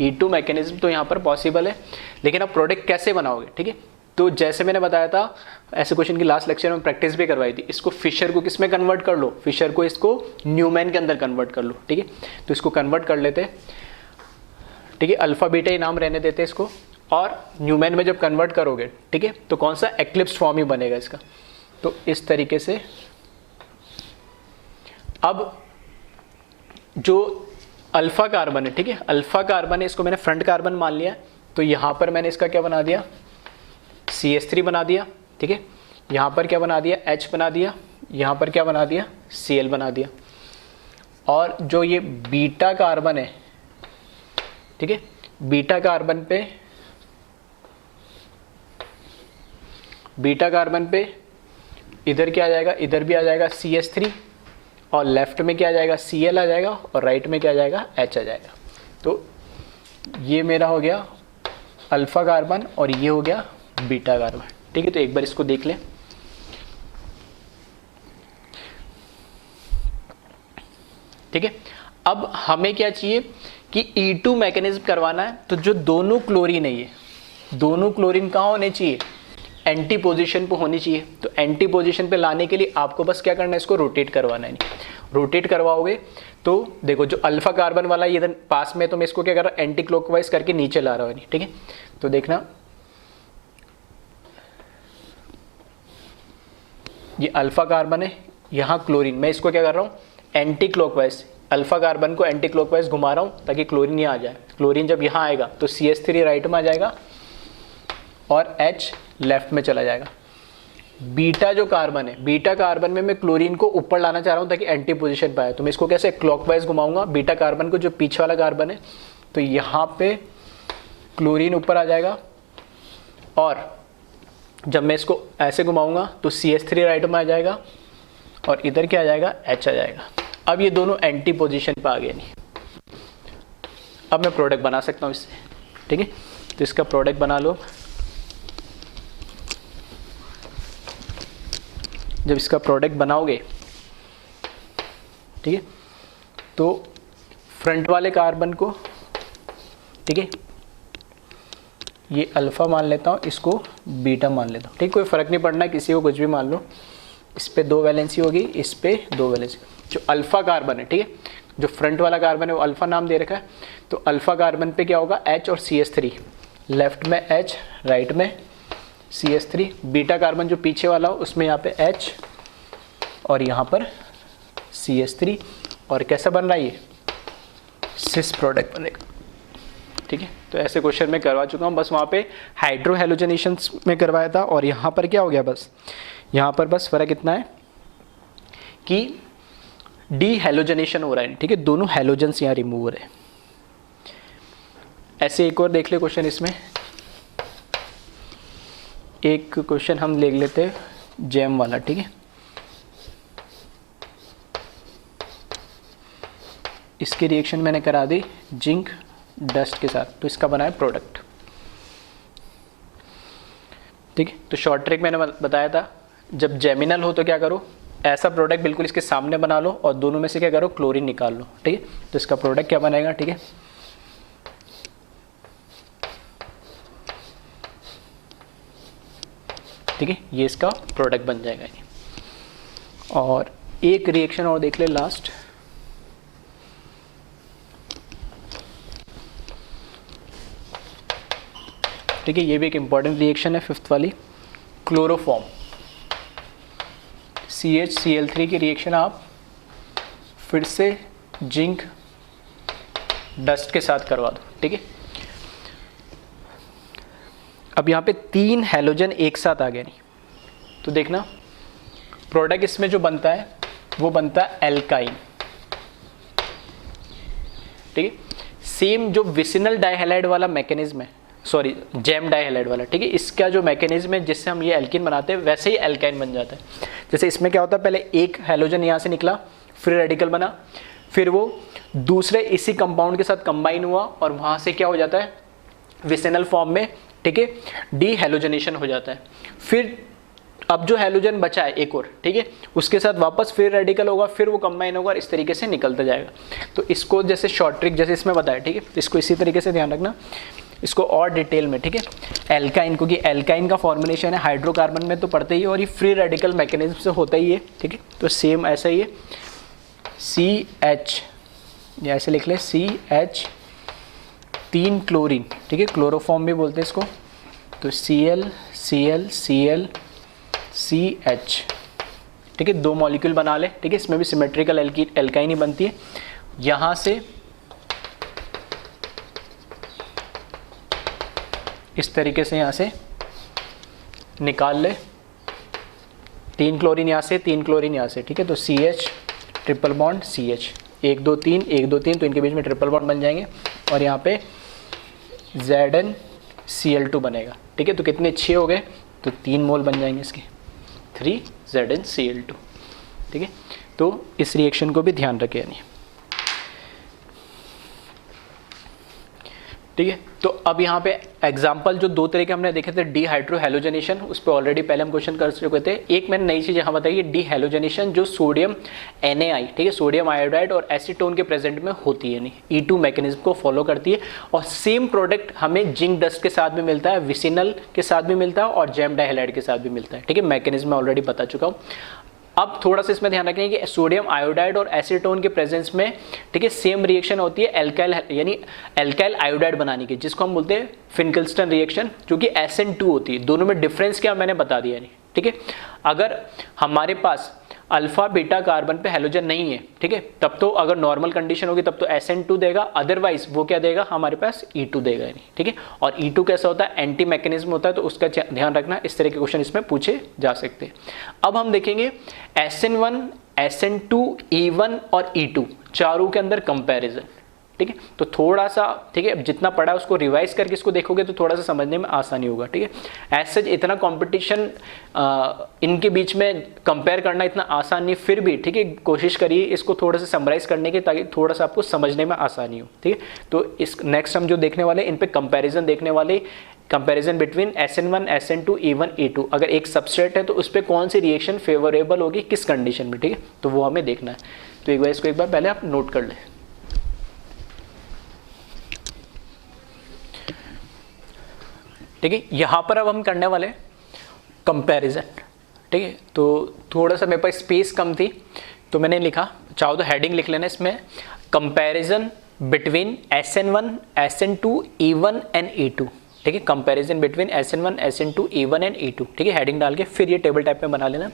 E2 मैकेनिज्म तो यहाँ पर पॉसिबल है, लेकिन आप प्रोडक्ट कैसे बनाओगे, ठीक है। तो जैसे मैंने बताया था, ऐसे क्वेश्चन की लास्ट लेक्चर में प्रैक्टिस भी करवाई थी, इसको फिशर को किस में कन्वर्ट कर लो, फिशर को इसको न्यूमैन के अंदर कन्वर्ट कर लो, ठीक है। तो इसको कन्वर्ट कर लेते हैं, ठीक है, अल्फा बीटा ही नाम रहने देते हैं इसको, और न्यूमैन में जब कन्वर्ट करोगे, ठीक है, तो कौन सा एक्लिप्स फॉर्म ही बनेगा इसका। तो इस तरीके से अब जो अल्फा कार्बन है, ठीक है, अल्फा कार्बन है, इसको मैंने फ्रंट कार्बन मान लिया, तो यहाँ पर मैंने इसका क्या बना दिया, CH3 बना दिया, ठीक है, यहाँ पर क्या बना दिया, H बना दिया, यहाँ पर क्या बना दिया, Cl बना दिया, और जो ये बीटा कार्बन है, ठीक है, बीटा कार्बन पे इधर क्या आ जाएगा, इधर भी आ जाएगा CH3, और लेफ्ट में क्या आ जाएगा, Cl आ जाएगा, और राइट में क्या आ जाएगा, H आ जाएगा। तो ये मेरा हो गया अल्फा कार्बन और ये हो गया बीटा कार्बन, ठीक है। तो एक बार इसको देख लें, ठीक है। अब हमें क्या चाहिए कि E2 मैकेनिज्म करवाना है, तो जो दोनों क्लोरीन है, ये दोनों क्लोरीन कहाँ होने चाहिए, एंटी पोजीशन पे होनी चाहिए। तो एंटी पोजीशन पे लाने के लिए आपको बस क्या करना है, इसको रोटेट करवाना है। रोटेट करवाओगे तो देखो जो अल्फा कार्बन वाला ये पास में, तो मैं इसको क्या कर रहा हूँ, एंटी क्लॉकवाइज करके नीचे ला रहा हूँ, ठीक है। तो देखना ये अल्फा कार्बन है, यहाँ क्लोरीन, मैं इसको क्या कर रहा हूँ एंटी क्लॉकवाइज, अल्फा कार्बन को एंटी क्लॉकवाइज घुमा रहा हूँ ताकि क्लोरीन यहाँ आ जाए। क्लोरीन जब यहाँ आएगा तो CH3 राइट में आ जाएगा और H लेफ्ट में चला जाएगा। बीटा जो कार्बन है, बीटा कार्बन में मैं क्लोरीन को ऊपर लाना चाह रहा हूँ ताकि एंटी पोजीशन पाए, तो मैं इसको कैसे क्लॉकवाइज घुमाऊंगा बीटा कार्बन को, जो पीछे वाला कार्बन है, तो यहाँ पे क्लोरीन ऊपर आ जाएगा और जब मैं इसको ऐसे घुमाऊंगा तो CH3 राइट में आ जाएगा और इधर क्या आ जाएगा H आ जाएगा। अब ये दोनों एंटी पोजीशन पे आ गए नहीं। अब मैं प्रोडक्ट बना सकता हूँ इससे, ठीक है। तो इसका प्रोडक्ट बना लो। जब इसका प्रोडक्ट बनाओगे, ठीक है, तो फ्रंट वाले कार्बन को, ठीक है, ये अल्फा मान लेता हूँ, इसको बीटा मान लेता हूँ, ठीक, कोई फ़र्क नहीं पड़ना, किसी को कुछ भी मान लो। इस पे 2 वैलेंसी होगी, इस पे 2 वैलेंसी। जो अल्फा कार्बन है, ठीक है, जो फ्रंट वाला कार्बन है वो अल्फा नाम दे रखा है, तो अल्फा कार्बन पे क्या होगा H और CH3, लेफ्ट में H राइट में CH3। बीटा कार्बन जो पीछे वाला हो उसमें यहाँ पे H और यहाँ पर CH3, और कैसा बन रहा है ये सिस प्रोडक्ट बनेगा, ठीक है। तो ऐसे क्वेश्चन मैं करवा चुका हूँ, बस वहाँ पे हाइड्रो हेलोजनेशन में करवाया था और यहाँ पर क्या हो गया, बस यहाँ पर बस फ़र्क इतना है कि डी हेलोजनेशन हो रहा है, ठीक है, दोनों हेलोजन्स यहाँ रिमूव हो रहे हैं। ऐसे एक और देख ले क्वेश्चन, इसमें एक क्वेश्चन हम ले लेते हैं जैम वाला, ठीक है। इसकी रिएक्शन मैंने करा दी जिंक डस्ट के साथ, तो इसका बना है प्रोडक्ट, ठीक है। तो शॉर्ट ट्रिक मैंने बताया था, जब जेमिनल हो तो क्या करो, ऐसा प्रोडक्ट बिल्कुल इसके सामने बना लो और दोनों में से क्या करो क्लोरीन निकाल लो, ठीक है। तो इसका प्रोडक्ट क्या बनेगा, ठीक है, ठीक है, ये इसका प्रोडक्ट बन जाएगा ये। और एक रिएक्शन और देख ले लास्ट, ठीक है, ये भी एक इंपॉर्टेंट रिएक्शन है, 5th वाली, क्लोरोफॉर्म CHCl3 की रिएक्शन आप फिर से जिंक डस्ट के साथ करवा दो, ठीक है। अब यहाँ पे 3 हैलोजन एक साथ आ गए नहीं, तो देखना प्रोडक्ट इसमें जो बनता है वो बनता है एल्काइन, ठीक है। सेम जो विसिनल डाइहैलाइड वाला मैकेनिज्म है, सॉरी जैम डाइहैलाइड वाला, ठीक है, इसका जो मैकेनिज्म है जिससे हम ये एल्कीन बनाते हैं वैसे ही एल्काइन बन जाता है। जैसे इसमें क्या होता है, पहले एक हैलोजन यहाँ से निकला, फ्री रेडिकल बना, फिर वो दूसरे इसी कंपाउंड के साथ कंबाइन हुआ और वहाँ से क्या हो जाता है विसिनल फॉर्म में, ठीक है, डी हैलोजनेशन हो जाता है। फिर अब जो हैलोजन बचा है एक और, ठीक है, उसके साथ वापस फिर रेडिकल होगा, फिर वो कंबाइन होगा और इस तरीके से निकलता जाएगा। तो इसको जैसे शॉर्ट ट्रिक जैसे इसमें बताया, ठीक है, इसको इसी तरीके से ध्यान रखना, इसको और डिटेल में, ठीक है। एल्काइन, क्योंकि एल्काइन का फॉर्मुलेशन है हाइड्रोकार्बन में तो पड़ता ही है और ये फ्री रेडिकल मैकेनिज्म से होता ही है, ठीक है। तो सेम ऐसा ही है, CH, ये ऐसे लिख ले CH 3 क्लोरीन, ठीक है, क्लोरोफॉर्म भी बोलते हैं इसको, तो Cl Cl Cl CH, ठीक है, 2 मॉलिक्यूल बना ले, ठीक है, इसमें भी सिमेट्रिकल एल्काइन ही बनती है। यहाँ से इस तरीके से यहाँ से निकाल ले, 3 क्लोरीन यहाँ से, 3 क्लोरीन यहाँ से, ठीक है। तो CH ट्रिपल बॉन्ड CH 1 2 3 1 2 3, तो इनके बीच में ट्रिपल बॉन्ड बन जाएंगे और यहाँ पे ZnCl2 बनेगा, ठीक है। तो कितने 6 हो गए, तो 3 मोल बन जाएंगे इसके, 3 ZnCl2, ठीक है। तो इस रिएक्शन को भी ध्यान रखें नहीं, ठीक है। तो अब यहाँ पे एग्जाम्पल जो 2 तरह के हमने देखे थे, डी हाइड्रो हेलोजनेशन, उस पर ऑलरेडी पहले हम क्वेश्चन कर चुके थे। एक मैंने नई चीज़ यहाँ बताई, डी हेलोजनेशन जो सोडियम NaI, ठीक है, सोडियम आयोडाइड और एसीटोन के प्रेजेंट में होती है, नहीं E2 मैकेनिज्म को फॉलो करती है। और सेम प्रोडक्ट हमें जिंक डस्ट के साथ भी मिलता है, विसिनल के साथ भी मिलता है और जैम डाइहैलाइड के साथ भी मिलता है, ठीक है। मैकेनिज्म मैं ऑलरेडी बता चुका हूँ। अब थोड़ा सा इसमें ध्यान रखें कि सोडियम आयोडाइड और एसीटोन के प्रेजेंस में, ठीक है, सेम रिएक्शन होती है एल्काइल, यानी एल्काइल आयोडाइड बनाने की, जिसको हम बोलते हैं फिनकल्स्टन रिएक्शन, जो कि SN2 होती है। दोनों में डिफरेंस क्या मैंने बता दिया नहीं, ठीक है। अगर हमारे पास अल्फा बीटा कार्बन पे हेलोजन नहीं है, ठीक है, तब तो अगर नॉर्मल कंडीशन होगी तब तो SN2 देगा, अदरवाइज वो क्या देगा, हमारे पास E2 देगा नहीं, ठीक है। और E2 कैसा होता है, एंटी मैकेनिज्म होता है, तो उसका ध्यान रखना, इस तरह के क्वेश्चन इसमें पूछे जा सकते हैं। अब हम देखेंगे SN1, SN2, E1 और E2 चारों के अंदर कंपैरिजन, ठीक है। तो थोड़ा सा, ठीक है, जितना पढ़ा उसको रिवाइज करके इसको देखोगे तो थोड़ा सा समझने में आसानी होगा, ठीक है। एज सच इतना कंपटीशन इनके बीच में कंपेयर करना इतना आसान नहीं, फिर भी ठीक है कोशिश करिए इसको थोड़ा सा समराइज करने की, ताकि थोड़ा सा आपको समझने में आसानी हो, ठीक है। तो इस नेक्स्ट हम जो देखने वाले इन पे कंपेरिजन देखने वाले, comparison between SN1, SN2, E1, E2। अगर एक सबस्ट्रेट है तो उस पर कौन सी रिएक्शन फेवरेबल होगी किस कंडीशन में, ठीक है, तो वो हमें देखना है। तो एक बार इसको एक बार पहले आप नोट कर लें। ठीक है, यहाँ पर अब हम करने वाले कंपैरिजन, ठीक है। तो थोड़ा सा मेरे पास स्पेस कम थी तो मैंने लिखा, चाहो तो हेडिंग लिख लेना इसमें, comparison between SN1, SN2, E1 and E2, ठीक है। Comparison between SN1, SN2, E1 and E2, ठीक है, हेडिंग डाल के फिर ये टेबल टाइप में बना लेना।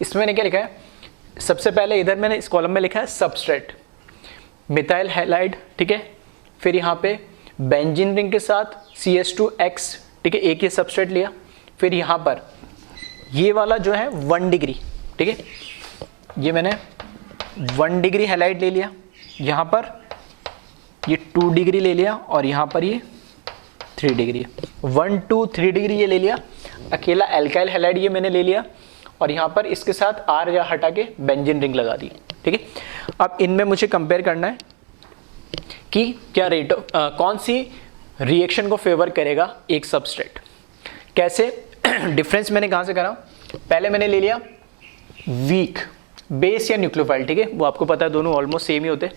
इसमें मैंने क्या लिखा है, सबसे पहले इधर मैंने इस कॉलम में लिखा है सबस्ट्रेट मिथाइल हैलाइड, ठीक है। फिर यहाँ पे बेंजीन रिंग के साथ CH2X, ठीक है, एक ही सबस्ट्रेट लिया। फिर यहाँ पर ये वाला जो है 1 डिग्री, ठीक है, ये मैंने 1 डिग्री हैलाइड ले लिया, यहाँ पर ये 2 डिग्री ले लिया, और यहाँ पर ये 3 डिग्री, 1, 2, 3 डिग्री ये ले लिया। अकेला एल्काइल हैलाइड ये मैंने ले लिया, और यहाँ पर इसके साथ R या हटा के बेंजीन रिंग लगा दी, ठीक है। अब इनमें मुझे कंपेयर करना है कि क्या रेट कौन सी रिएक्शन को फेवर करेगा एक सबस्ट्रेट, कैसे डिफरेंस मैंने कहाँ से करा, पहले मैंने ले लिया वीक बेस या न्यूक्लियोफाइल, ठीक है, वो आपको पता है दोनों ऑलमोस्ट सेम ही होते।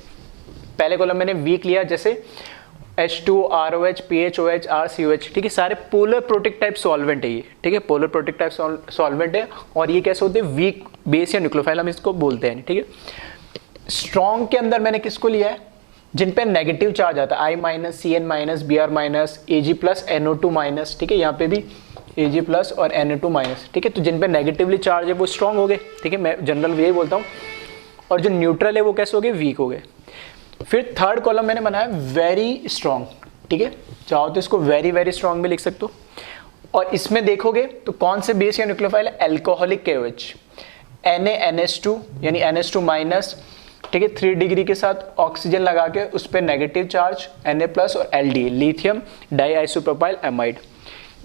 पहले कॉलम मैंने वीक लिया, जैसे H2O, ROH, PHOH, RCOH, ठीक है, सारे पोलर प्रोटिक टाइप सॉल्वेंट है ये, ठीक है, पोलर प्रोटिक टाइप सॉल्वेंट है, और ये कैसे होते हैं, वीक बेस या न्यूक्लियोफाइल हम इसको बोलते हैं, ठीक है। स्ट्रॉन्ग के अंदर मैंने किसको लिया है, जिन पे नेगेटिव चार्ज आता है, I-, CN-, Br-, Ag+, NO2-, ठीक है, यहाँ पे भी Ag+ और NO2-, ठीक है। तो जिन पे नेगेटिवली चार्ज है वो स्ट्रॉन्ग हो गए, ठीक है, मैं जनरल यही बोलता हूँ। और जो न्यूट्रल है वो कैसे हो गए, वीक हो गए। फिर थर्ड कॉलम मैंने बनाया वेरी स्ट्रॉन्ग, ठीक है, चाहो तो इसको वेरी वेरी स्ट्रॉन्ग में लिख सकते हो। और इसमें देखोगे तो कौन से बेस या न्यूक्लियोफाइल है, एल्कोहलिक KOH, NaNH2 यानी NH2-, ठीक है, 3 डिग्री के साथ ऑक्सीजन लगा के उस पर नेगेटिव चार्ज Na+ और Lda, लिथियम डाइआइसोप्रोपाइल एमाइड।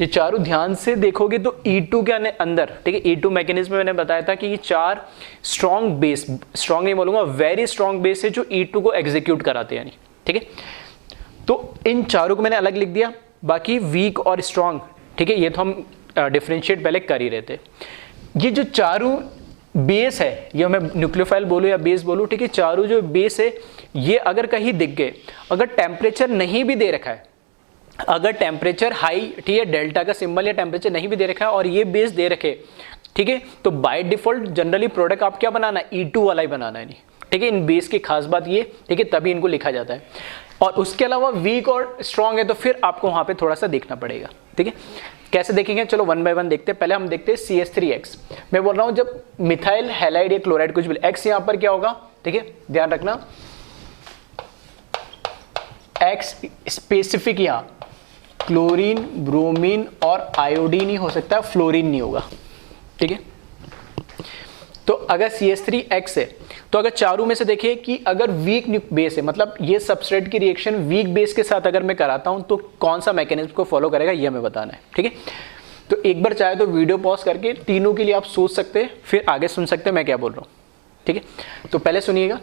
ये चारों ध्यान से देखोगे तो E2 के अंदर, ठीक है, E2 मैकेनिज्म में मैंने बताया था कि ये 4 स्ट्रॉन्ग बेस, स्ट्रॉन्ग नहीं बोलूंगा, वेरी स्ट्रॉन्ग बेस है जो E2 को एग्जीक्यूट कराते हैं, ठीक है। तो इन चारों को मैंने अलग लिख दिया, बाकी वीक और स्ट्रॉन्ग, ठीक है, ये तो हम डिफरेंशिएट पहले कर ही रहे थे। ये जो चारों बेस है, ये मैं न्यूक्लियोफाइल बोलूँ या बेस बोलूँ, ठीक है, चारों जो बेस है ये अगर कहीं दिख गए, अगर टेम्परेचर नहीं भी दे रखा है, अगर टेम्परेचर हाई, ठीक है, डेल्टा का सिंबल या टेम्परेचर नहीं भी दे रखा है और ये बेस दे रखे, ठीक है, तो बाय डिफॉल्ट जनरली प्रोडक्ट आप क्या बनाना है, E2 वाला ही बनाना है, नहीं, ठीक है। इन बेस की खास बात ये, ठीक है, तभी इनको लिखा जाता है। और उसके अलावा वीक और स्ट्रॉन्ग है तो फिर आपको वहां पे थोड़ा सा देखना पड़ेगा, ठीक है। कैसे देखेंगे, चलो 1 बाय 1 देखते हैं। पहले हम देखते हैं CH3X। मैं बोल रहा हूं जब मिथाइल हैलाइड या क्लोराइड कुछ भी, X यहां पर क्या होगा, ठीक है, ध्यान रखना, X स्पेसिफिक यहां क्लोरीन, ब्रोमीन और आयोडीन ही हो सकता है, फ्लोरीन नहीं होगा, ठीक है। तो अगर CH3X है तो अगर चारों में से देखिए कि अगर वीक बेस है, मतलब ये सबस्ट्रेट की रिएक्शन वीक बेस के साथ अगर मैं कराता हूं तो कौन सा मैकेनिज्म को फॉलो करेगा ये हमें बताना है, ठीक है। तो एक बार चाहे तो वीडियो पॉज करके तीनों के लिए आप सोच सकते हैं, फिर आगे सुन सकते हैं मैं क्या बोल रहा हूं, ठीक है। तो पहले सुनिएगा,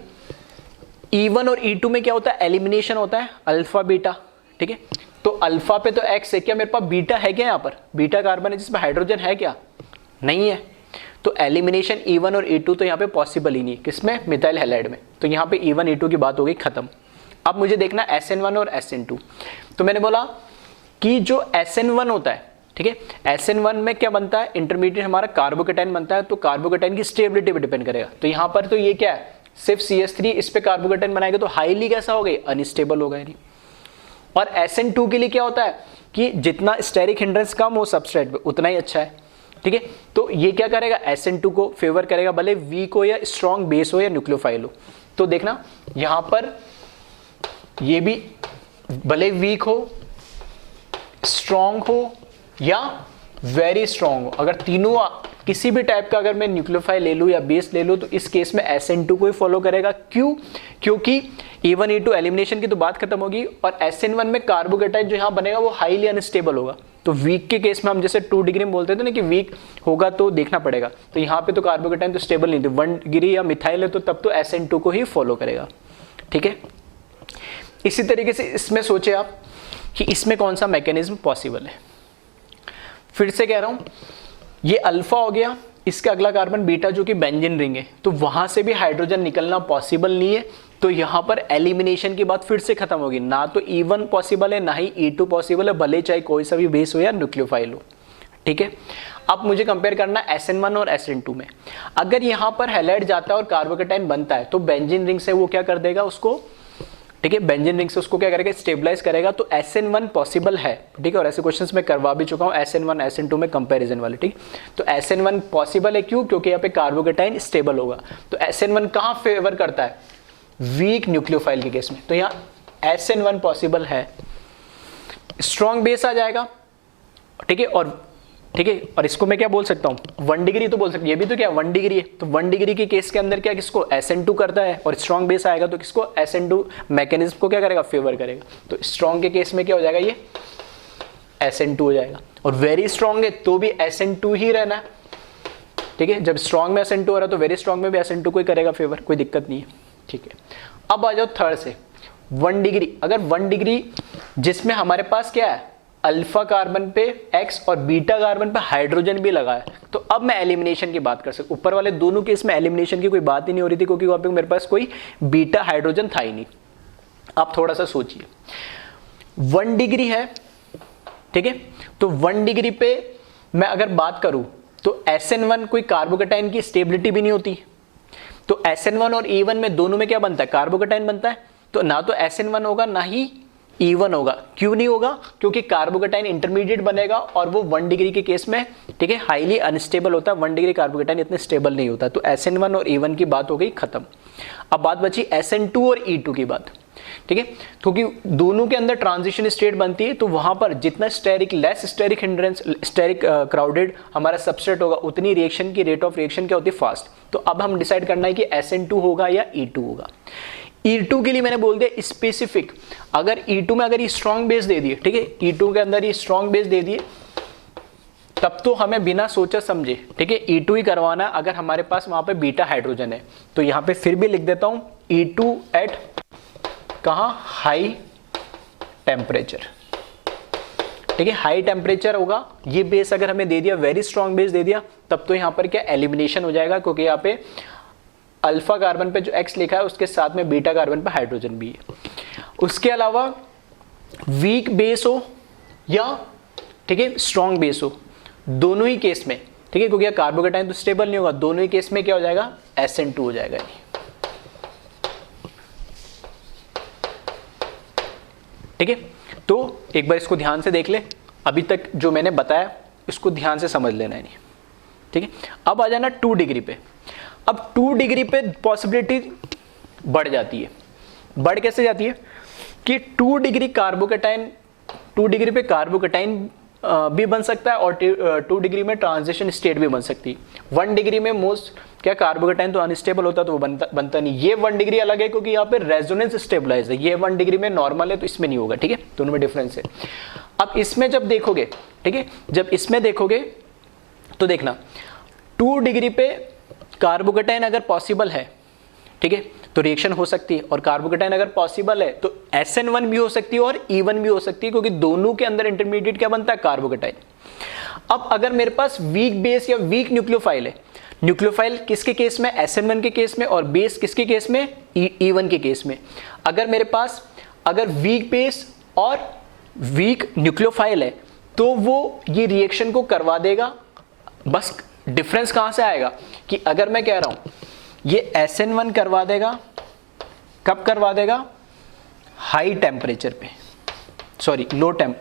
E1 और E2 में क्या होता है, एलिमिनेशन होता है अल्फा बीटा, ठीक है। तो अल्फा पे तो X है, क्या मेरे पास बीटा है क्या, यहाँ पर बीटा कार्बन है जिसमें हाइड्रोजन है क्या, नहीं है। तो एलिमिनेशन E1 और E2 तो यहाँ पे पॉसिबल ही नहीं, किसमें, मिथाइल हैलाइड में। तो यहाँ पे E1 E2 की बात हो गई खत्म। अब मुझे देखना SN1 और SN2। तो मैंने बोला कि जो SN1 होता है, ठीक है, SN1 में क्या बनता है, इंटरमीडिएट हमारा कार्बोकेटाइन बनता है, तो कार्बोकेटाइन की स्टेबिलिटी पे डिपेंड करेगा। तो यहाँ पर तो ये क्या है, सिर्फ CH3 इस पे कार्बोकेटाइन बनाएगा तो हाईली कैसा हो गई, अनस्टेबल हो गया। और SN2 के लिए क्या होता है कि जितना स्टेरिक हिंड्रेंस कम हो सबस्ट्रेट पे उतना ही अच्छा है। ठीक है। तो ये क्या करेगा, SN2 को फेवर करेगा, भले वीक हो या स्ट्रॉन्ग बेस हो या न्यूक्लियोफाइल हो। तो देखना यहां पर ये भी भले वीक हो, स्ट्रॉन्ग हो या वेरी स्ट्रॉन्ग हो, अगर तीनों किसी भी टाइप का अगर मैं न्यूक्लियोफाइल ले लूँ या बेस ले लूँ तो इस केस में SN2 को ही फॉलो करेगा। क्यों? क्योंकि E1 E2 एलिमिनेशन की तो बात खत्म होगी और SN1 में कार्बोकेटाइन जो यहाँ बनेगा वो हाईली अनस्टेबल होगा। तो वीक के केस में हम जैसे 2 डिग्री में बोलते थे ना कि वीक होगा तो देखना पड़ेगा, तो यहाँ पे तो कार्बोकेटाइन तो स्टेबल नहीं थे, 1 डिग्री या मिथाइल है तो तब तो SN2 को ही फॉलो करेगा। ठीक है, इसी तरीके से इसमें सोचे आप कि इसमें कौन सा मैकेनिज्म पॉसिबल है। फिर से कह रहा हूं, ये अल्फा हो गया, इसका अगला कार्बन बीटा जो कि बेंजीन रिंग है, तो वहां से भी हाइड्रोजन निकलना पॉसिबल नहीं है। तो यहां पर एलिमिनेशन की बात फिर से खत्म होगी, ना तो E1 पॉसिबल है ना ही E2 पॉसिबल है, भले चाहे कोई सा भी बेस हो या न्यूक्लियोफाइल हो। ठीक है, अब मुझे कंपेयर करना SN1 और SN2 में। अगर यहां पर हैलाइड जाता है और कार्बोकेटाइन बनता है तो बेंजीन रिंग से वो क्या कर देगा उसको, ठीक है, बेंजीन रिंग से उसको क्या करेगा, स्टेबलाइज करेगा। तो SN1 पॉसिबल है। ठीक है, और ऐसे क्वेश्चंस मैं करवा भी चुका हूं SN1 SN2 में कंपैरिजन वाले। ठीक, तो SN1 पॉसिबल है, क्यों? क्योंकि यहाँ पे कार्बोकेटाइन स्टेबल होगा। तो SN1 कहाँ फेवर करता है, वीक न्यूक्लियोफाइल के केस में, तो यहाँ SN1 पॉसिबल है। स्ट्रॉन्ग बेस आ जाएगा। ठीक है, और इसको मैं क्या बोल सकता हूँ, 1 डिग्री तो बोल सकता हूँ, ये भी तो क्या 1 डिग्री है, तो 1 डिग्री के केस के अंदर क्या किसको SN2 करता है, और स्ट्रॉन्ग बेस आएगा तो किसको SN2 मैकेनिज्म को क्या करेगा, फेवर करेगा। तो स्ट्रॉन्ग के केस में क्या हो जाएगा, ये SN2 हो जाएगा, और वेरी स्ट्रॉन्ग है तो भी SN2 ही रहना है। ठीक है, जब स्ट्रॉन्ग में SN2 हो रहा है तो वेरी स्ट्रॉन्ग में भी SN2 को ही करेगा फेवर, कोई दिक्कत नहीं है। ठीक है, अब आ जाओ थर्ड से 1 डिग्री। अगर 1 डिग्री जिसमें हमारे पास क्या है, अल्फा कार्बन पे X और बीटा कार्बन पे हाइड्रोजन भी लगा है, तो अब मैं एलिमिनेशन की बात कर सकता हूं। ऊपर वाले दोनों केस में एलिमिनेशन की कोई बात ही नहीं हो रही थी, क्योंकि वहां पे मेरे पास कोई बीटा हाइड्रोजन था ही नहीं। आप थोड़ा सा सोचिए, 1 डिग्री है, ठीक है, तो 1 डिग्री पे मैं अगर बात करूं तो SN1 कोई कार्बोकेटाइन की स्टेबिलिटी भी नहीं होती। तो SN1 और E1 में दोनों में क्या बनता है, कार्बोकेटाइन बनता है। तो ना तो SN1 होगा ना ही E1 होगा। क्यों नहीं होगा, क्योंकि कार्बोकेटाइन इंटरमीडिएट बनेगा और वो 1 डिग्री के केस में, ठीक है, हाईली अनस्टेबल होता है। 1 डिग्री कार्बोकेटाइन इतने स्टेबल नहीं होता। तो SN1 और E1 की बात हो गई खत्म। अब बात बची SN2 और E2 की बात। ठीक है, क्योंकि दोनों के अंदर ट्रांजिशन स्टेट बनती है, तो वहां पर जितना steric, less steric hindrance, steric crowded हमारा सबस्ट्रेट होगा, उतनी रिएक्शन की रेट ऑफ रिएक्शन क्या होती है, फास्ट। तो अब हम डिसाइड करना है कि SN2 होगा या E2 होगा। E2 के लिए मैंने बोल दिया स्पेसिफिक, अगर E2 में अगर ये स्ट्रॉन्ग बेस दे दिए, ठीक है, E2 के अंदर ये स्ट्रॉन्ग बेस दे दिए, तब तो हमें बिना सोचा समझे, ठीक है, E2 ही करवाना है। अगर हमारे पास वहां पे बीटा हाइड्रोजन है, तो यहां पे फिर भी लिख देता हूं E2 एट कहां, हाई टेम्परेचर। ठीक है, हाई टेम्परेचर होगा। ये बेस अगर हमें दे दिया, वेरी स्ट्रॉन्ग बेस दे दिया, तब तो यहां पर क्या एलिमिनेशन हो जाएगा, क्योंकि यहाँ पे अल्फा कार्बन पे जो X लिखा है उसके साथ में बीटा कार्बन पे हाइड्रोजन भी है। उसके अलावा वीक बेस हो या, ठीक है, स्ट्रॉन्ग बेस हो, दोनों ही केस में, ठीक है, क्योंकि कार्बोकेटाइन तो स्टेबल नहीं होगा, दोनों ही केस में क्या हो जाएगा, SN2 हो जाएगा। ठीक है, तो एक बार इसको ध्यान से देख ले, अभी तक जो मैंने बताया इसको ध्यान से समझ लेना है। ठीक है, अब आ जाना 2 डिग्री पे। अब 2 डिग्री पे पॉसिबिलिटी बढ़ जाती है। बढ़ कैसे जाती है कि 2 डिग्री कार्बोकेटाइन, 2 डिग्री पे कार्बोकेटाइन भी बन सकता है और 2 डिग्री में ट्रांजिशन स्टेट भी बन सकती है। 1 डिग्री में मोस्ट क्या कार्बोकेटाइन तो अनस्टेबल होता है, तो वो बनता नहीं। ये 1 डिग्री अलग है क्योंकि यहाँ पे रेजोनेंस स्टेबलाइज है, ये 1 डिग्री में नॉर्मल है, तो इसमें नहीं होगा। ठीक है, दोनों में डिफरेंस है। अब इसमें जब देखोगे, ठीक है, जब इसमें देखोगे तो देखना 2 डिग्री पे कार्बोकेटाइन अगर पॉसिबल है, ठीक है, तो रिएक्शन हो सकती है। और कार्बोकेटाइन अगर पॉसिबल है तो SN1 भी हो सकती है और E1 भी हो सकती है, क्योंकि दोनों के अंदर इंटरमीडिएट क्या बनता है, कार्बोकेटाइन। अब अगर मेरे पास वीक बेस या वीक न्यूक्लियोफाइल है, न्यूक्लियोफाइल किसके केस में, SN1 के केस में, और बेस किसके केस में, E1 के केस में। अगर मेरे पास अगर वीक बेस और वीक न्यूक्लियोफाइल है तो वो ये रिएक्शन को करवा देगा। बस डिफरेंस कहां से आएगा कि अगर मैं कह रहा हूं ये SN1 करवा देगा, कब करवा देगा, हाई टेम्परेचर पे, सॉरी लो टेम्प,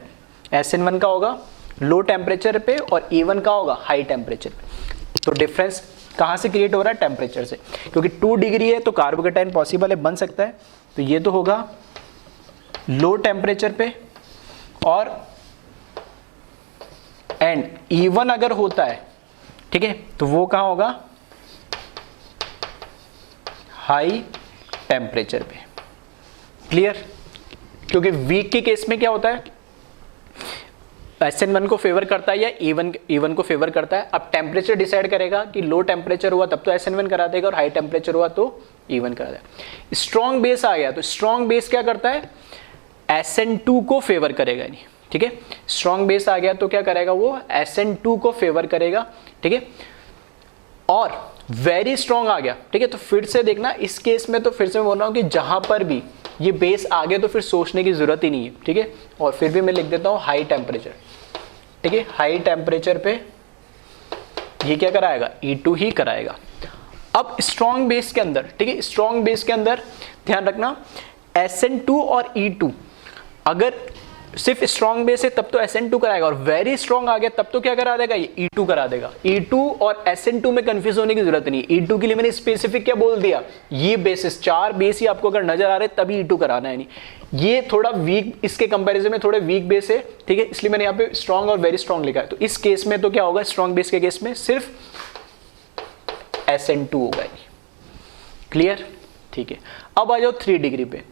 SN1 का होगा लो टेम्परेचर पे और E1 का होगा हाई टेम्परेचर पे। तो डिफरेंस कहाँ से क्रिएट हो रहा है? टेम्परेचर से, क्योंकि 2 डिग्री है तो कार्बोकेटाइन पॉसिबल है, बन सकता है। तो ये तो होगा लो टेम्परेचर पे, और एंड E1 अगर होता है, ठीक है, तो वो कहाँ होगा? हाई टेम्परेचर पे। क्लियर? क्योंकि वीक के केस में क्या होता है, SN1 को फेवर करता है या E1 को फेवर करता है। अब टेम्परेचर डिसाइड करेगा कि लो टेम्परेचर हुआ तब तो SN1 करा देगा, और हाई टेम्परेचर हुआ तो E1 करा देगा। स्ट्रॉन्ग बेस आ गया तो स्ट्रॉन्ग बेस क्या करता है? SN2 को फेवर करेगा नहीं, ठीक है। स्ट्रॉन्ग बेस आ गया तो क्या करेगा? वो SN2 को फेवर करेगा, ठीक है। और वेरी स्ट्रॉन्ग आ गया, ठीक है, तो फिर से देखना इस केस में, तो फिर से मैं बोल रहा हूं कि जहां पर भी ये बेस आ गया तो फिर सोचने की जरूरत ही नहीं है, ठीक है। और फिर भी मैं लिख देता हूं हाई टेम्परेचर, ठीक है। हाई टेम्परेचर पे ये क्या कराएगा? E2 ही कराएगा। अब स्ट्रॉन्ग बेस के अंदर, ठीक है, स्ट्रॉन्ग बेस के अंदर ध्यान रखना SN2 और E2, अगर सिर्फ स्ट्रॉन्ग बेस है तब तो SN2 कराएगा, और वेरी स्ट्रॉन्ग आ गया तब तो क्या करा देगा? ये E2 करा देगा। E2 और SN2 में कंफ्यूज होने की जरूरत नहीं। E2 के लिए मैंने स्पेसिफिक क्या बोल दिया? ये बेसिस 4 बेस ही आपको अगर नजर आ रहे तभी E2 कराना है, नहीं ये थोड़ा वीक, इसके कंपैरिजन में थोड़े वीक बेस है, ठीक है, इसलिए मैंने यहाँ पे स्ट्रॉन्ग और वेरी स्ट्रॉन्ग लिखा है। तो इस केस में तो क्या होगा? स्ट्रॉन्ग बेस के केस में सिर्फ SN2 होगा। क्लियर? ठीक है। अब आ जाओ 3 डिग्री पे।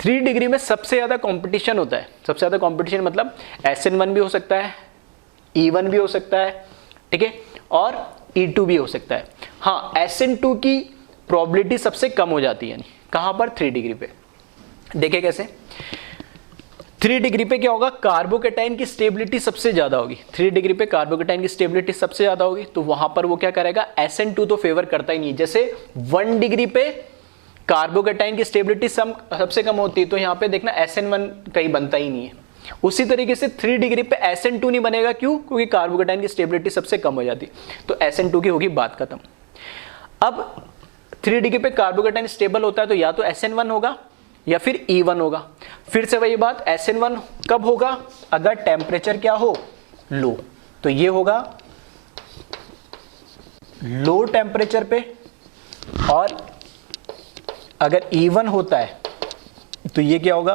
3 डिग्री में सबसे ज्यादा कंपटीशन होता है। सबसे ज्यादा कंपटीशन मतलब SN1 भी हो सकता है, E1 भी हो सकता है, ठीक है, और E2 भी हो सकता है। हाँ, SN2 की प्रोबेबिलिटी सबसे कम हो जाती है। कहां पर? 3 डिग्री पे। देखें कैसे? 3 डिग्री पे क्या होगा? कार्बोकेटाइन की स्टेबिलिटी सबसे ज्यादा होगी। 3 डिग्री पे कार्बोकेटाइन की स्टेबिलिटी सबसे ज्यादा होगी, तो वहां पर वो क्या करेगा? SN2 तो फेवर करता ही नहीं। जैसे 1 डिग्री पे कार्बोकेटाइन की स्टेबिलिटी सबसे कम होती है, तो यहां पे देखना SN1 कहीं बनता ही नहीं है। उसी तरीके से 3 डिग्री पे SN2 नहीं बनेगा। क्यों? क्योंकि कार्बोकेटाइन की स्टेबिलिटी सबसे कम हो जाती है, तो SN2 की होगी बात खत्म। अब 3 डिग्री पे कार्बोकेटाइन स्टेबल होता है तो या तो SN1 होगा या फिर E1 होगा। फिर से वही बात, SN1 कब होगा? अगर टेम्परेचर क्या हो? लो। तो ये होगा लो टेम्परेचर पे, और अगर E1 होता है तो ये क्या होगा?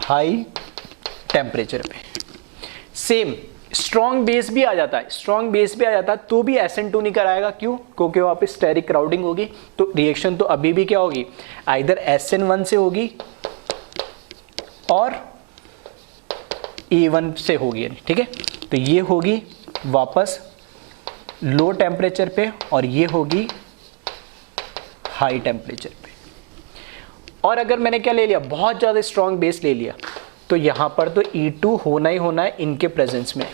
हाई टेम्परेचर पे। सेम स्ट्रॉन्ग बेस भी आ जाता है, स्ट्रॉन्ग बेस भी आ जाता है तो भी SN2 नहीं कराएगा। क्यों? क्योंकि वहां पे स्टेरिक क्राउडिंग होगी, तो रिएक्शन तो अभी भी क्या होगी? आइदर SN1 से होगी और E1 से होगी, ठीक है। तो ये होगी वापस लो टेम्परेचर पे, और ये होगी हाई टेम्परेचर पे। और अगर मैंने क्या ले लिया? बहुत ज्यादा स्ट्रॉन्ग बेस ले लिया, तो यहां पर तो E2 होना ही होना है इनके प्रेजेंस में।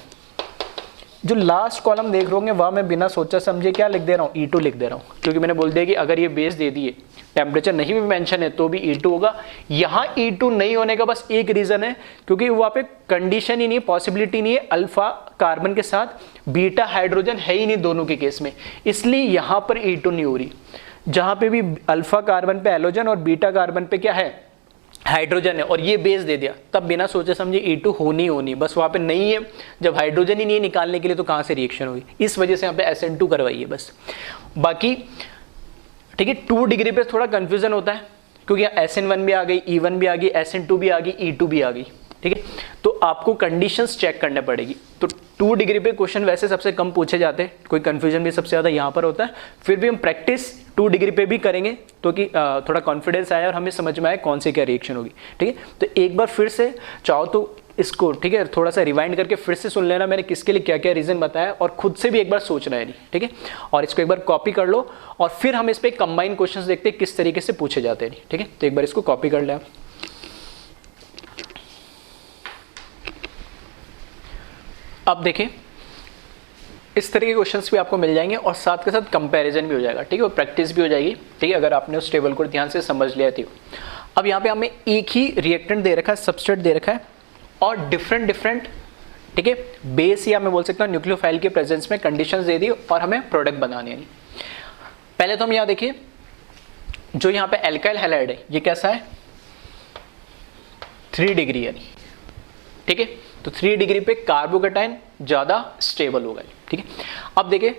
जो लास्ट कॉलम देख रहे होंगे वह मैं बिना सोचा समझे क्या लिख दे रहा हूं? E2 लिख दे रहा हूं, क्योंकि मैंने बोल दिया कि अगर ये बेस दे दिए, टेम्परेचर नहीं भी मेंशन है तो भी E2 होगा। यहां E2 नहीं होने का बस एक रीजन है, क्योंकि वहां पे कंडीशन ही नहीं, पॉसिबिलिटी नहीं है, अल्फा कार्बन के साथ बीटा हाइड्रोजन है ही नहीं दोनों के केस में, इसलिए यहां पर E2 नहीं हो रही। जहां पे भी अल्फा कार्बन पे हैलोजन और बीटा कार्बन पे क्या है? हाइड्रोजन है, और ये बेस दे दिया, तब बिना सोचे समझे E2 होनी, बस वहां पे नहीं है। जब हाइड्रोजन ही नहीं है निकालने के लिए तो कहां से रिएक्शन होगी? इस वजह से यहाँ पे SN2 करवाइए बस। बाकी ठीक है, 2 डिग्री पे थोड़ा कंफ्यूजन होता है, क्योंकि SN1 भी आ गई, E1 भी आ गई, SN2 भी आ गई, E2 भी आ गई, ठीक है। तो आपको कंडीशंस चेक करने पड़ेगी। तो 2 डिग्री पे क्वेश्चन वैसे सबसे कम पूछे जाते हैं, कोई कंफ्यूजन भी सबसे ज्यादा यहाँ पर होता है। फिर भी हम प्रैक्टिस 2 डिग्री पे भी करेंगे, तो कि थोड़ा कॉन्फिडेंस आए और हमें समझ में आए कौन से क्या रिएक्शन होगी, ठीक है। तो एक बार फिर से चाहो तो इसको, ठीक है, थोड़ा सा रिवाइंड करके फिर से सुन लेना मैंने किसके लिए क्या क्या रीजन बताया, और खुद से भी एक बार सोचना है, नहीं, ठीक है। और इसको एक बार कॉपी कर लो, और फिर हम इस पे कंबाइन क्वेश्चंस देखते हैं किस तरीके से पूछे जाते हैं, ठीक है। तो एक बार इसको कॉपी कर ले आप। अब देखिए इस तरह के क्वेश्चंस भी आपको मिल जाएंगे, और साथ के साथ कंपैरिजन भी हो जाएगा, ठीक है, और प्रैक्टिस भी हो जाएगी, ठीक है, अगर आपने उस टेबल को ध्यान से समझ लिया थी। अब यहाँ पे हमें एक ही रिएक्टेंट दे रखा है, सबस्ट्रेट दे रखा है, और डिफरेंट, ठीक है, बेस या मैं बोल सकता हूँ न्यूक्लियोफाइल के प्रेजेंस में कंडीशंस दे दी, और हमें प्रोडक्ट बनानी है। पहले तो हम यहाँ देखिए, जो यहाँ पे एल्काइल हैलाइड है ये कैसा है? 3 डिग्री है, ठीक है। तो 3 डिग्री पे कार्बोकेटाइन ज़्यादा स्टेबल होगा, ठीक है। अब देखिए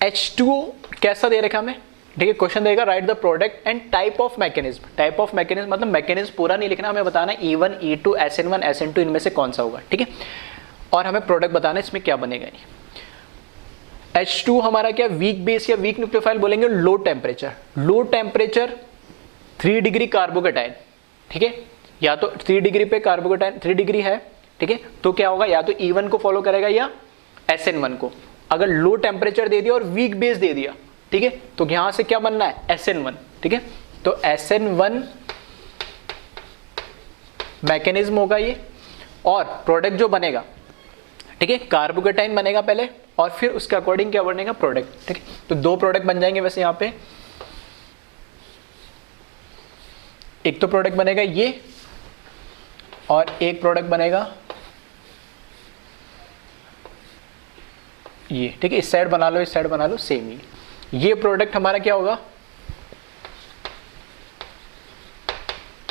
H2O कैसा दे रखा हमें, ठीक है। क्वेश्चन देगा right the product and type of mechanism. Type of mechanism मतलब मैकेनिज्म पूरा नहीं लिखना, हमें बताना E1, E2, SN1, SN2 इनमें से कौन सा होगा, ठीक है। और हमें प्रोडक्ट बताना है इसमें क्या बनेगा। H2 हमारा क्या वीक बेस या वीक न्यूक्लियोफाइल बोलेंगे, low temperature. Low temperature 3 degree carbocation, ठीक है। या तो 3 डिग्री पे कार्बोकेटाइन 3 डिग्री है, ठीक है, तो क्या होगा, या तो E1 को फॉलो करेगा या SN1 को। अगर लो टेम्परेचर दे दिया और वीक बेस दे दिया, ठीक है, तो यहां से क्या बनना है, SN1, ठीक है। तो SN1 मैकेनिज्म होगा ये, और प्रोडक्ट जो बनेगा, ठीक है, कार्बोकेटाइन बनेगा पहले और फिर उसके अकॉर्डिंग क्या बनेगा, प्रोडक्ट, ठीक है। तो 2 प्रोडक्ट बन जाएंगे वैसे यहां पे। एक तो प्रोडक्ट बनेगा ये और एक प्रोडक्ट बनेगा ये, ठीक है। इस साइड बना लो, इस साइड बना लो, सेम ही। ये प्रोडक्ट हमारा क्या होगा,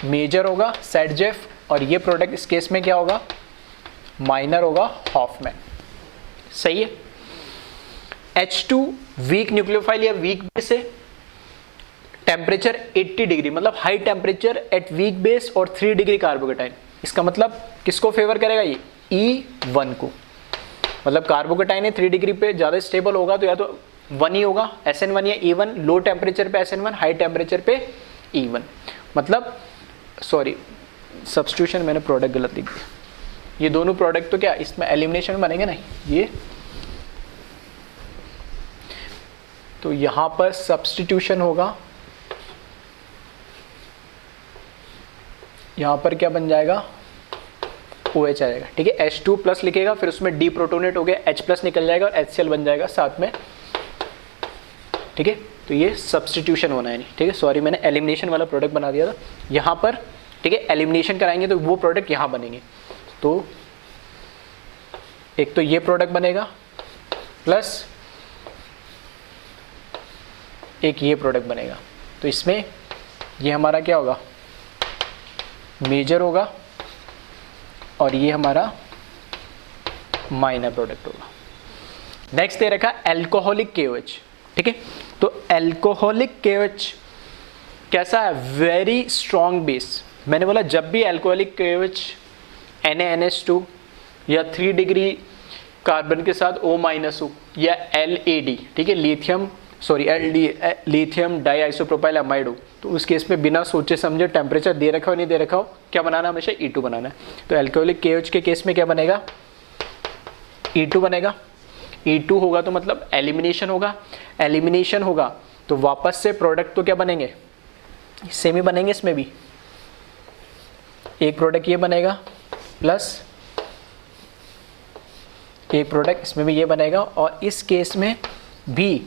मेजर होगा सेटजेफ, और ये प्रोडक्ट इस केस में क्या होगा, माइनर होगा हॉफमैन। सही है। H2 वीक न्यूक्लियोफाइल या वीक बेस है, टेम्परेचर 80 डिग्री मतलब high temperature at weak base और 3 डिग्री कार्बोकेटाइन। इसका मतलब किसको फेवर करेगा, ये E1 को। मतलब कार्बोकेटाइन है 3 डिग्री पे ज़्यादा स्टेबल होगा, तो या तो 1 ही होगा, SN1 या E1। लो टेम्परेचर पे SN1, हाई टेम्परेचर पे E1। मतलब सॉरी सब्स्टिट्यूशन मैंने प्रोडक्ट गलत लिख दिया। ये दोनों प्रोडक्ट तो क्या इसमें एलिमिनेशन बनेंगे ना, ये तो यहां पर सब्स्टिट्यूशन होगा, यहां पर क्या बन जाएगा, OH आ जाएगा, ठीक है। H2 प्लस लिखेगा, फिर उसमें D प्रोटोनेट हो गया, H प्लस निकल जाएगा और HCl बन जाएगा साथ में, ठीक है। तो ये सब्स्टिट्यूशन होना है नहीं, ठीक है। सॉरी मैंने एलिमिनेशन वाला प्रोडक्ट बना दिया था यहाँ पर, ठीक है। एलिमिनेशन कराएंगे तो वो प्रोडक्ट यहाँ बनेंगे। तो एक तो ये प्रोडक्ट बनेगा प्लस एक ये प्रोडक्ट बनेगा। तो इसमें ये हमारा क्या होगा, मेजर होगा और ये हमारा माइनर प्रोडक्ट होगा। नेक्स्ट दे रखा एल्कोहलिक KOH, ठीक है। तो एल्कोहलिक KOH कैसा है, वेरी स्ट्रॉन्ग बेस। मैंने बोला जब भी एल्कोहलिक KOH NaNH2 या 3 डिग्री कार्बन के साथ O- हो या LAD, ठीक है, लिथियम डाई आइसोप्रोपाइल अमाइड हो, तो उस केस में बिना सोचे समझे टेम्परेचर दे रखा हो नहीं दे रखा हो, क्या बनाना है, हमेशा E2 बनाना है। तो एल्कोहलिक KOH के केस में क्या बनेगा, E2 बनेगा। E2 होगा तो मतलब एलिमिनेशन होगा, एलिमिनेशन होगा तो वापस से प्रोडक्ट तो क्या बनेंगे, सेम ही बनेंगे। इसमें भी एक प्रोडक्ट ये बनेगा प्लस एक प्रोडक्ट इसमें भी ये बनेगा। और इस केस में भी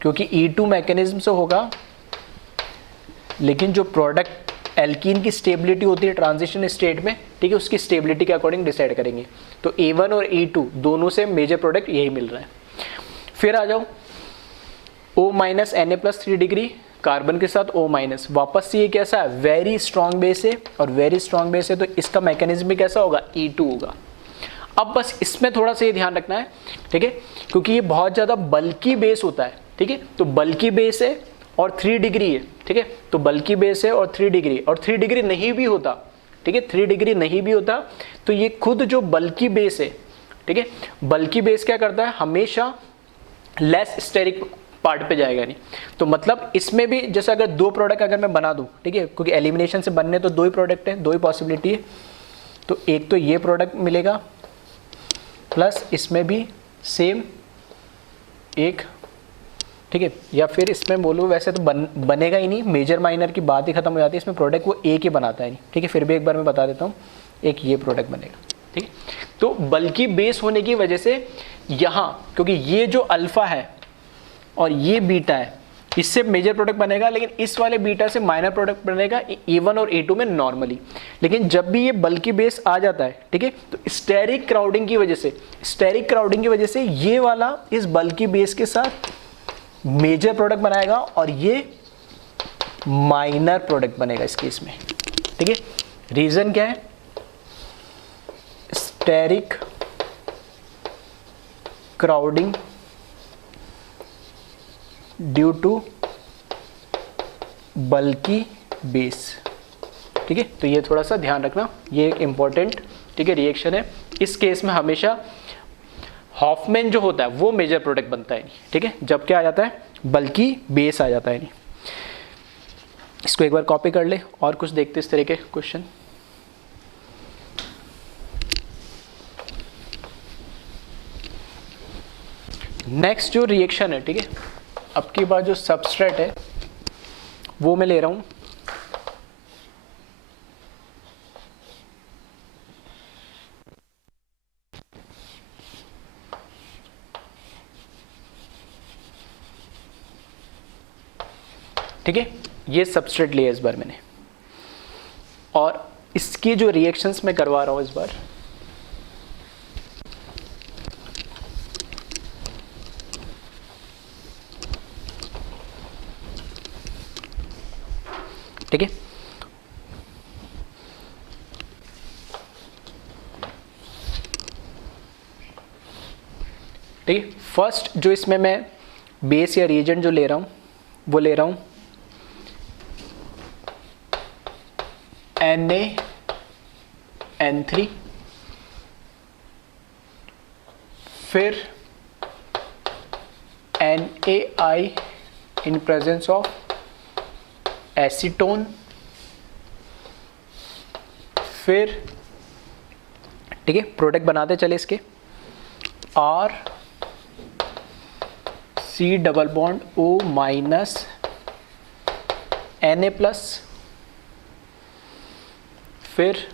क्योंकि E2 मैकेनिज्म से होगा, लेकिन जो प्रोडक्ट एल्कीन की स्टेबिलिटी होती है ट्रांजिशन स्टेट में, ठीक है, उसकी स्टेबिलिटी के अकॉर्डिंग डिसाइड करेंगे। तो A1 और E2 दोनों से मेजर प्रोडक्ट यही मिल रहा है। फिर आ जाओ O- Na+3 डिग्री कार्बन के साथ O-, वापस से ये कैसा है, वेरी स्ट्रॉन्ग बेस है, और वेरी स्ट्रॉन्ग बेस है तो इसका मैकेनिज्म भी कैसा होगा, E2 होगा। अब बस इसमें थोड़ा सा ये ध्यान रखना है, ठीक है, क्योंकि ये बहुत ज़्यादा बल्की बेस होता है, ठीक है। तो बल्की बेस है और 3 डिग्री है, ठीक है। तो बल्की बेस है और 3 डिग्री, और 3 डिग्री नहीं भी होता, ठीक है, 3 डिग्री नहीं भी होता तो ये खुद जो बल्की बेस है, ठीक है, बल्की बेस क्या करता है, हमेशा लेस स्टेरिक पार्ट पे जाएगा नहीं। तो मतलब इसमें भी जैसे अगर 2 प्रोडक्ट अगर मैं बना दूं, ठीक है, क्योंकि एलिमिनेशन से बनने तो 2 ही प्रोडक्ट हैं, 2 ही पॉसिबिलिटी है। तो एक तो ये प्रोडक्ट मिलेगा प्लस इसमें भी सेम एक, ठीक है, या फिर इसमें बोलूँ वैसे तो बनेगा ही नहीं, मेजर माइनर की बात ही खत्म हो जाती है, इसमें प्रोडक्ट वो एक ही बनाता है नहीं, ठीक है। फिर भी एक बार मैं बता देता हूँ, एक ये प्रोडक्ट बनेगा, ठीक है। तो बल्कि बेस होने की वजह से यहाँ, क्योंकि ये जो अल्फा है और ये बीटा है, इससे मेजर प्रोडक्ट बनेगा, लेकिन इस वाले बीटा से माइनर प्रोडक्ट बनेगा A1 और A2 में नॉर्मली। लेकिन जब भी ये बल्कि बेस आ जाता है, ठीक है, तो स्टेरिक क्राउडिंग की वजह से ये वाला इस बल्कि बेस के साथ मेजर प्रोडक्ट बनाएगा और ये माइनर प्रोडक्ट बनेगा इस केस में, ठीक है। रीजन क्या है, steric crowding due to bulky base. ठीक है, तो ये थोड़ा सा ध्यान रखना, ये एक इम्पॉर्टेंट ठीक है रिएक्शन है। इस केस में हमेशा हॉफमैन जो होता है वो मेजर प्रोडक्ट बनता है नहीं, ठीक है, जब क्या आ जाता है बल्कि बेस आ जाता है नहीं। इसको एक बार कॉपी कर ले और कुछ देखते इस तरह के क्वेश्चन। नेक्स्ट जो रिएक्शन है, ठीक है, अब की बार जो सबस्ट्रेट है वो मैं ले रहा हूं ठीक है, ये सबस्ट्रेट लिया इस बार मैंने, और इसकी जो रिएक्शंस मैं करवा रहा हूं इस बार, ठीक है, ठीक है। फर्स्ट जो इसमें मैं बेस या रिएजेंट जो ले रहा हूं वो ले रहा हूं NaN3, फिर NaI in presence of acetone, फिर ठीक है प्रोडक्ट बनाते चले इसके R C double bond O minus Na plus, फिर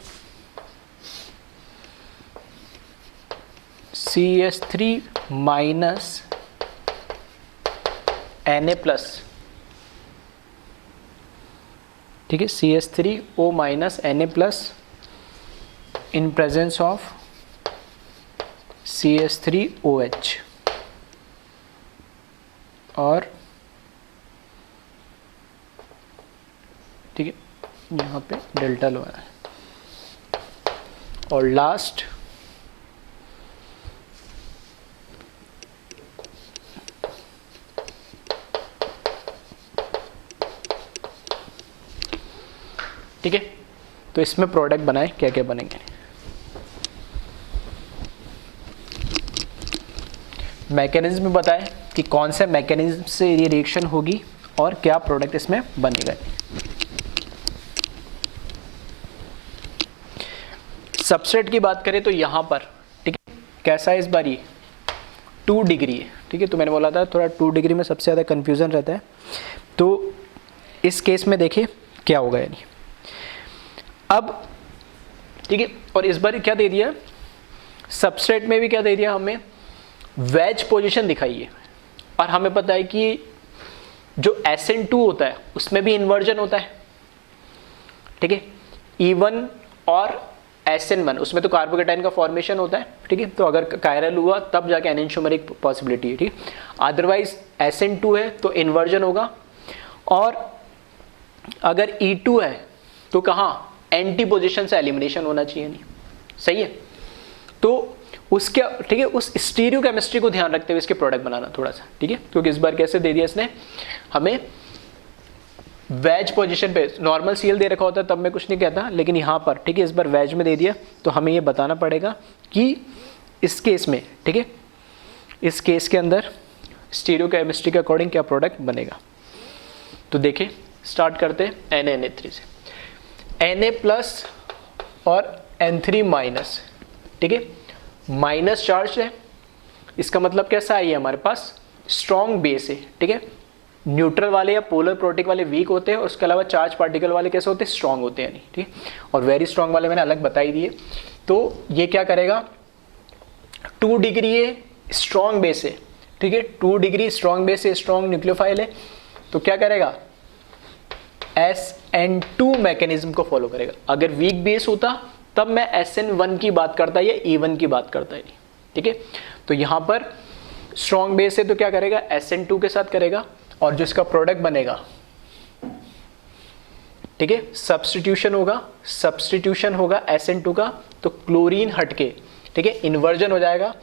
CS3 माइनस Na प्लस, ठीक है, CS3O minus Na plus in presence of CS3OH, और ठीक है यहाँ पे डेल्टा लो है, और लास्ट ठीक है। तो इसमें प्रोडक्ट बनाए, क्या क्या बनेंगे, मैकेनिज्म बताए कि कौन से मैकेनिज्म से ये रिएक्शन होगी और क्या प्रोडक्ट इसमें बनेगा। सबस्ट्रेट की बात करें तो यहाँ पर ठीक है कैसा है इस बार, ये 2 डिग्री है, ठीक है, तो मैंने बोला था थोड़ा 2 डिग्री में सबसे ज़्यादा कन्फ्यूज़न रहता है, तो इस केस में देखिए क्या होगा, यानी अब ठीक है, और इस बार क्या दे दिया सबस्ट्रेट में भी, क्या दे दिया हमें वेज पोजीशन दिखाई है, और हमें पता है कि जो SN2 होता है उसमें भी इन्वर्जन होता है, ठीक है, E1 और SN1 उसमें तो कार्बोकेटाइन का फॉर्मेशन होता है, ठीक है, तो अगर कायरल हुआ तब जाके एनेंटियोमरिक पॉसिबिलिटी है, ठीक है, अदरवाइज SN2 है तो इन्वर्जन होगा, और अगर E2 है तो कहाँ एंटी पोजीशन से एलिमिनेशन होना चाहिए, नहीं सही है, तो उसके ठीक है उस स्टीरियो केमिस्ट्री को ध्यान रखते हुए इसके प्रोडक्ट बनाना थोड़ा सा, ठीक है, क्योंकि इस बार कैसे दे दिया इसने हमें वेज पोजीशन पे, नॉर्मल सीएल दे रखा होता है तब मैं कुछ नहीं कहता, लेकिन यहाँ पर ठीक है इस बार वेज में दे दिया, तो हमें ये बताना पड़ेगा कि इस केस में ठीक है इस केस के अंदर स्टीरियो केमिस्ट्री के अकॉर्डिंग क्या प्रोडक्ट बनेगा। तो देखिए स्टार्ट करते हैं Na से, Na प्लस और N3 माइनस, ठीक है, माइनस चार्ज है, इसका मतलब कैसा है, ये हमारे पास स्ट्रॉन्ग बेस है, ठीक है, न्यूट्रल वाले या पोलर प्रोटिक वाले वीक होते हैं, और उसके अलावा चार्ज पार्टिकल वाले कैसे होते हैं, स्ट्रॉन्ग होते हैं, नहीं ठीक, और वेरी स्ट्रॉन्ग वाले मैंने अलग बताई दिए। तो ये क्या करेगा, 2 डिग्री है, स्ट्रॉन्ग बेस है, ठीक है, 2 डिग्री स्ट्रॉन्ग बेस है, स्ट्रॉन्ग न्यूक्लियोफाइल है, तो क्या करेगा SN2 मैकेनिज्म को फॉलो करेगा। अगर वीक बेस होता तब मैं SN1 की बात करता या E1 की बात करता है, ठीक है, तो यहाँ पर स्ट्रॉन्ग बेस है तो क्या करेगा SN2 के साथ करेगा, और जो इसका प्रोडक्ट बनेगा ठीक है सब्स्टिट्यूशन होगा SN2 का, तो क्लोरीन हटके ठीक है, इन्वर्जन हो जाएगा।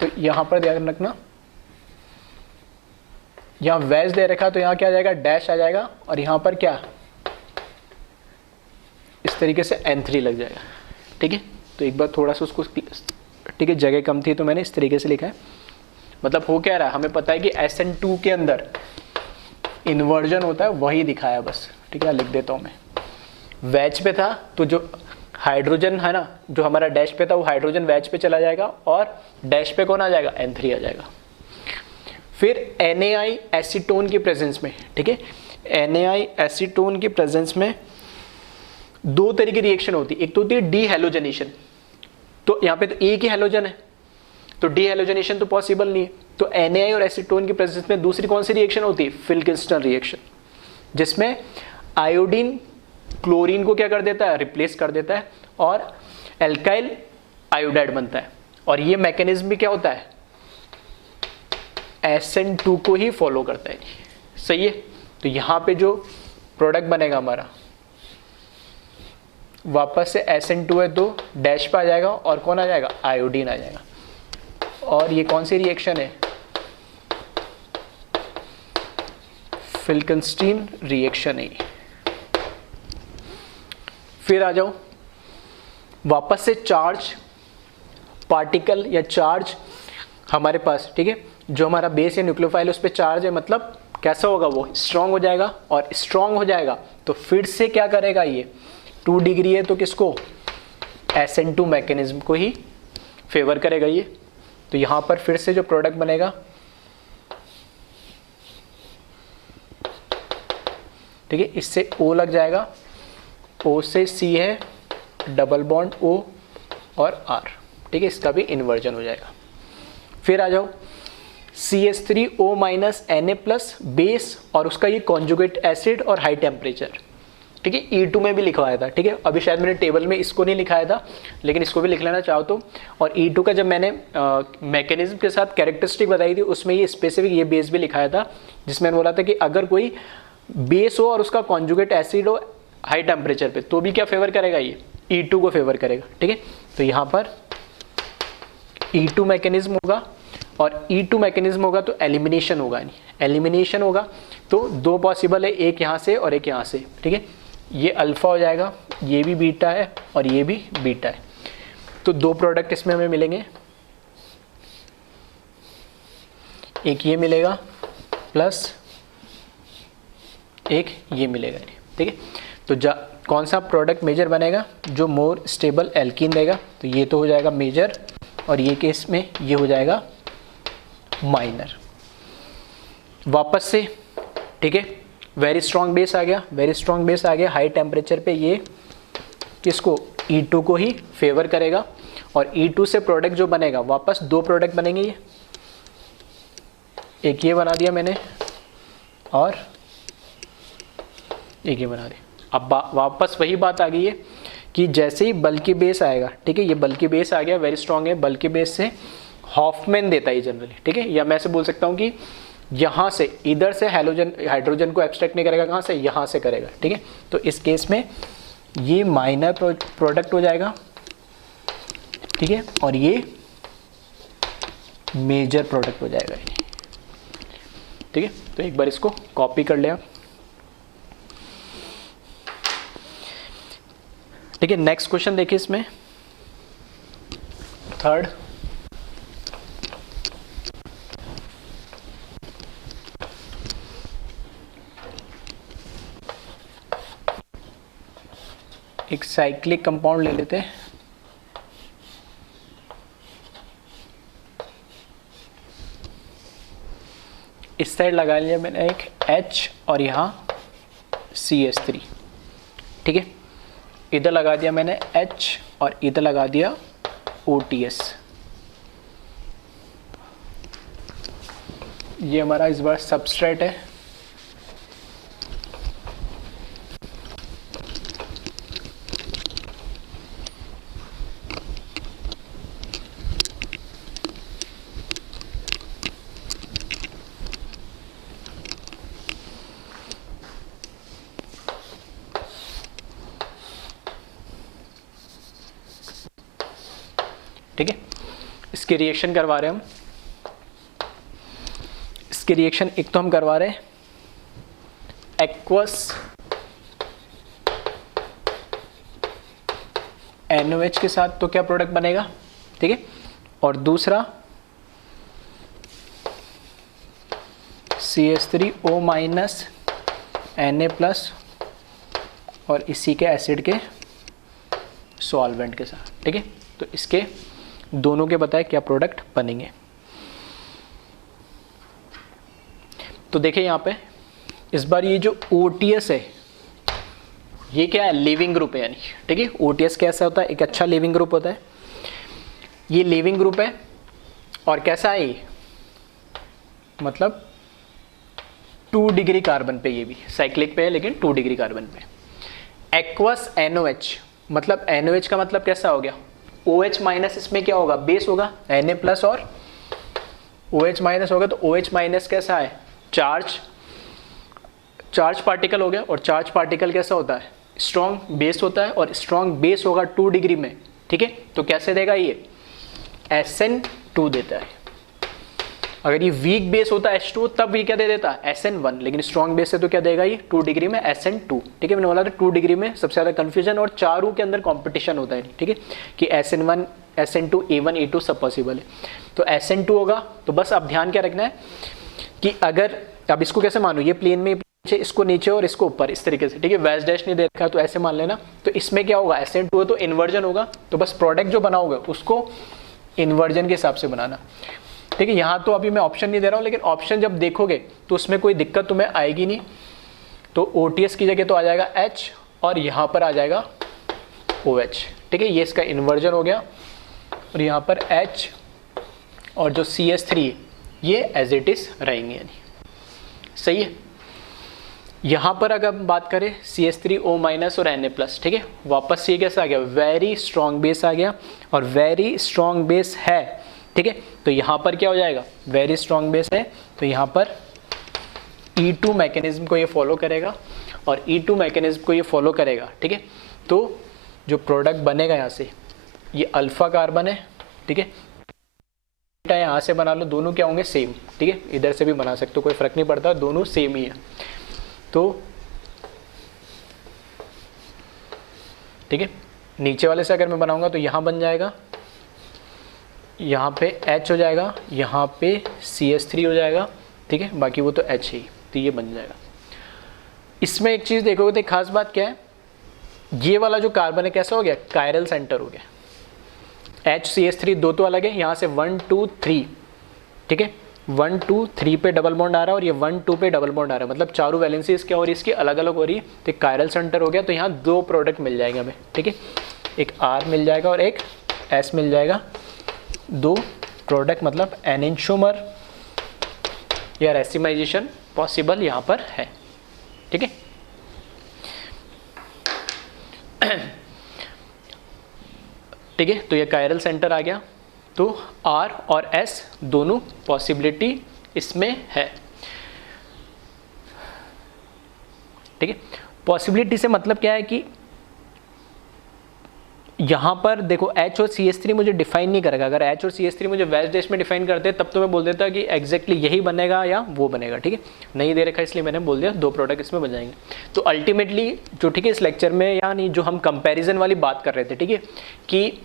तो यहां पर ध्यान रखना, यहां वैज दे रखा तो यहां क्या आ जाएगा, डैश आ जाएगा, और यहां पर क्या इस तरीके से N3 लग जाएगा। ठीक है, तो एक बार थोड़ा सा उसको, ठीक है, जगह कम थी तो मैंने इस तरीके से लिखा है। मतलब हो क्या रहा है, हमें पता है कि SN2 के अंदर इन्वर्जन होता है, वही दिखाया बस। ठीक है, लिख देता हूं मैं। वैज पे था तो जो हाइड्रोजन है ना, जो हमारा डैश पे था वो हाइड्रोजन वैज पे चला जाएगा, और डैश पे कौन आ जाएगा, N3 आ जाएगा। फिर NaI एसीटोन की प्रेजेंस में, ठीक है, NaI एसीटोन की प्रेजेंस में दो तरह की रिएक्शन होती है। एक तो होती है डी हैलोजनेशन, तो यहाँ पे तो एक ही हैलोजन है, तो डी हैलोजनेशन तो पॉसिबल नहीं है। तो NaI और एसीटोन की प्रेजेंस में दूसरी कौन सी रिएक्शन होती है, फिल्किंस्टन रिएक्शन, जिसमें आयोडीन क्लोरीन को क्या कर देता है, रिप्लेस कर देता है, और एल्काइल आयोडाइड बनता है। और ये मैकेनिज्म भी क्या होता है, SN2 को ही फॉलो करता है। सही है, तो यहां पे जो प्रोडक्ट बनेगा हमारा, वापस से SN2 है तो डैश पे आ जाएगा, और कौन आ जाएगा, आयोडीन आ जाएगा। और ये कौन सी रिएक्शन है, फिल्किंस्टीन रिएक्शन है। फिर आ जाओ वापस से चार्ज पार्टिकल या चार्ज हमारे पास, ठीक है, जो हमारा बेस या न्यूक्लियोफाइल उस पर चार्ज है, मतलब कैसा होगा, वो स्ट्रांग हो जाएगा, और स्ट्रांग हो जाएगा तो फिर से क्या करेगा, ये 2 डिग्री है तो किसको, SN2 मैकेनिज्म को ही फेवर करेगा ये। तो यहां पर फिर से जो प्रोडक्ट बनेगा, ठीक है, इससे O लग जाएगा, O से C है, डबल बॉन्ड O और R, ठीक है, इसका भी इन्वर्जन हो जाएगा। फिर आ जाओ CH3O minus Na plus base, और उसका ये कॉन्जुगेट एसिड और हाई टेम्परेचर, ठीक है, E2 में भी लिखवाया था। ठीक है, अभी शायद मैंने टेबल में इसको नहीं लिखाया था, लेकिन इसको भी लिख लेना चाहो तो। और E2 का जब मैंने मैकेनिज्म के साथ कैरेक्टरिस्टिक बताई थी, उसमें ये स्पेसिफिक ये बेस भी लिखाया था, जिसमें मैंने बोला था कि अगर कोई बेस हो और उसका कॉन्जुगेट एसिड हो हाई टेम्परेचर पे, तो भी क्या फेवर करेगा, ये E2 को फेवर करेगा। ठीक है, तो यहाँ पर E2 मैकेनिज्म होगा, और E2 मैकेनिज्म होगा तो एलिमिनेशन होगा, एलिमिनेशन होगा तो दो पॉसिबल है, एक यहाँ से और एक यहाँ से। ठीक है, ये अल्फा हो जाएगा, ये भी बीटा है और ये भी बीटा है, तो दो प्रोडक्ट इसमें हमें मिलेंगे, एक ये मिलेगा प्लस एक ये मिलेगा। ठीक है, तो कौन सा प्रोडक्ट मेजर बनेगा, जो मोर स्टेबल एल्कीन देगा, तो ये तो हो जाएगा मेजर, और ये केस में ये हो जाएगा माइनर। वापस से, ठीक है, वेरी स्ट्रॉन्ग बेस आ गया, वेरी स्ट्रॉन्ग बेस आ गया हाई टेम्परेचर पे, ये किसको, E2 को ही फेवर करेगा, और E2 से प्रोडक्ट जो बनेगा, वापस दो प्रोडक्ट बनेंगे, ये एक ये बना दिया मैंने, और एक ये बना दिया। अब वापस वही बात आ गई है कि जैसे ही बल्कि बेस आएगा, ठीक है, ये बल्कि बेस आ गया, वेरी स्ट्रॉन्ग है, बल्कि बेस से हॉफमैन देता है जनरली। ठीक है, या मैं ऐसे बोल सकता हूँ कि यहाँ से, इधर से हाइड्रोजन को एब्स्ट्रैक्ट नहीं करेगा, कहाँ से, यहाँ से करेगा। ठीक है, तो इस केस में ये माइनर प्रोडक्ट हो जाएगा, ठीक है, और ये मेजर प्रोडक्ट हो जाएगा। ठीक है, तो एक बार इसको कॉपी कर ले आप। ठीक है, नेक्स्ट क्वेश्चन देखिए, इसमें थर्ड, एक साइक्लिक कंपाउंड ले लेते हैं, इस साइड लगा लिया मैंने एक H और यहाँ CH3। ठीक है, इधर लगा दिया मैंने H और इधर लगा दिया OTS। ये हमारा इस बार सबस्ट्रेट है, ठीक है। इसके रिएक्शन करवा रहे हैं हम, इसके रिएक्शन एक तो हम करवा रहे हैं एक्वस NOH के साथ, तो क्या प्रोडक्ट बनेगा, ठीक है। और दूसरा CH3O माइनस Na+ और इसी के एसिड के सॉल्वेंट के साथ, ठीक है। तो इसके दोनों के बताए क्या प्रोडक्ट बनेंगे। तो देखिए यहाँ पे इस बार ये जो OTS है ये क्या है, लिविंग ग्रुप है यानी, ठीक है। OTS कैसा होता है, एक अच्छा लिविंग ग्रुप होता है, ये लिविंग ग्रुप है। और कैसा है ये, मतलब 2 डिग्री कार्बन पे, ये भी साइक्लिक पे है लेकिन 2 डिग्री कार्बन पे। एक्वस NOH, मतलब NOH का मतलब कैसा हो गया, OH माइनस, इसमें क्या होगा, बेस होगा, Na+ और OH माइनस होगा। तो OH माइनस कैसा है, चार्ज पार्टिकल हो गया। और चार्ज पार्टिकल कैसा होता है, स्ट्रॉन्ग बेस होता है, और स्ट्रॉन्ग बेस होगा 2 डिग्री में, ठीक है। तो कैसे देगा ये, SN2 देता है। अगर ये वीक बेस होता है H2 तब ये क्या दे देता है, SN1, लेकिन स्ट्रॉन्ग बेस है तो क्या देगा ये 2 डिग्री में SN2, ठीक है। मैंने बोला था 2 डिग्री में सबसे ज़्यादा कन्फ्यूजन और चारों के अंदर कॉम्पिटिशन होता है, ठीक है, कि SN1 SN2 A1 A2 सब पॉसिबल है। तो SN2 होगा। तो बस अब ध्यान क्या रखना है कि अगर, अब इसको कैसे मानो, ये प्लेन में इसको नीचे और इसको ऊपर, इस तरीके से, ठीक है। वैज डैश नहीं दे रखा तो ऐसे मान लेना। तो इसमें क्या होगा, SN2 है तो इन्वर्जन होगा। तो बस प्रोडक्ट जो बनाओगे उसको इन्वर्जन के हिसाब से बनाना, ठीक है। यहाँ तो अभी मैं ऑप्शन नहीं दे रहा हूँ, लेकिन ऑप्शन जब देखोगे तो उसमें कोई दिक्कत तुम्हें आएगी नहीं। तो OTS की जगह तो आ जाएगा H और यहाँ पर आ जाएगा OH, ठीक है। ये इसका इन्वर्जन हो गया। और यहाँ पर H और जो CH3 ये एज इट इज रहेंगे, यानी सही है। यहाँ पर अगर हम बात करें CH3O माइनस और Na+, ठीक है, वापस ये कैसा आ गया, वेरी स्ट्रॉन्ग बेस आ गया, और वेरी स्ट्रॉन्ग बेस है, ठीक है। तो यहाँ पर क्या हो जाएगा, वेरी स्ट्रॉन्ग बेस है, तो यहाँ पर E2 मैकेनिज्म को ये फॉलो करेगा, और E2 मैकेनिज्म को ये फॉलो करेगा, ठीक है। तो जो प्रोडक्ट बनेगा यहाँ से, ये अल्फा कार्बन है, ठीक है। यहाँ से बना लो, दोनों क्या होंगे, सेम, ठीक है। इधर से भी बना सकते हो, कोई फर्क नहीं पड़ता, दोनों सेम ही है। तो ठीक है, नीचे वाले से अगर मैं बनाऊंगा तो यहाँ बन जाएगा, यहाँ पे H हो जाएगा, यहाँ पे CH3 हो जाएगा, ठीक है। बाकी वो तो H ही, तो ये बन जाएगा। इसमें एक चीज़ देखोगे तो एक खास बात क्या है, ये वाला जो कार्बन है कैसा हो गया, कायरल सेंटर हो गया। HCH3 दो तो अलग है, यहाँ से 1 2 3, ठीक है, 1 2 3 पे डबल बॉन्ड आ रहा है, और ये 1 2 पे डबल बॉन्ड आ रहा है, मतलब चारों वैलेंसी इसके और इसकी अलग अलग हो रही है। तो एक कायरल सेंटर हो गया, तो यहाँ 2 प्रोडक्ट मिल जाएंगे हमें, ठीक है। एक R मिल जाएगा और एक S मिल जाएगा। 2 प्रोडक्ट मतलब एनेंटियोमर या रेसिमाइजेशन पॉसिबल यहाँ पर है, ठीक है। ठीक है, तो ये कायरल सेंटर आ गया। तो R और S दोनों पॉसिबिलिटी इसमें है, ठीक है। पॉसिबिलिटी से मतलब क्या है कि यहाँ पर देखो H और CH3 मुझे डिफाइन नहीं करेगा। अगर H और CH3 मुझे वैज डैश में डिफाइन करते तब तो मैं बोल देता कि एग्जैक्टली यही बनेगा या वो बनेगा, ठीक है। नहीं दे रखा इसलिए मैंने बोल दिया 2 प्रोडक्ट इसमें बन जाएंगे। तो अल्टीमेटली जो, ठीक है, इस लेक्चर में यानी जो हम कंपैरिजन वाली बात कर रहे थे, ठीक है, कि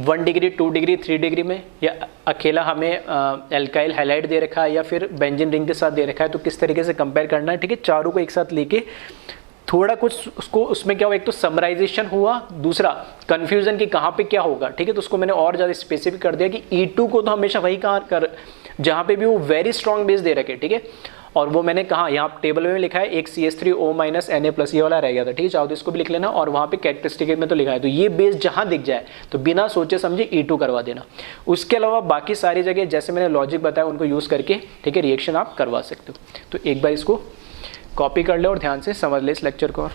1 डिग्री 2 डिग्री 3 डिग्री में, या अकेला हमें एल्काइल हैलाइड दे रखा है या फिर बेंजीन रिंग के साथ दे रखा है, तो किस तरीके से कंपेयर करना है, ठीक है। चारों को एक साथ लेके थोड़ा कुछ उसको, उसमें क्या हुआ, एक तो समराइजेशन हुआ, दूसरा कन्फ्यूजन कि कहाँ पे क्या होगा, ठीक है। तो उसको मैंने और ज़्यादा स्पेसिफिक कर दिया कि E2 को तो हमेशा वही कहाँ कर, जहाँ पे भी वो वेरी स्ट्रॉन्ग बेस दे रखे, ठीक है। और वो मैंने कहा यहाँ टेबल में लिखा है, एक CH3O माइनस Na+, ये वाला रह गया था, ठीक है। चाहो तो इसको भी लिख लेना, और वहाँ पे कैरेक्टरिस्टिक में तो लिखा है। तो ये बेस जहाँ दिख जाए तो बिना सोचे समझे E2 करवा देना। उसके अलावा बाकी सारी जगह जैसे मैंने लॉजिक बताया उनको यूज़ करके, ठीक है, रिएक्शन आप करवा सकते हो। तो एक बार इसको कॉपी कर ले और ध्यान से समझ ले इस लेक्चर को। और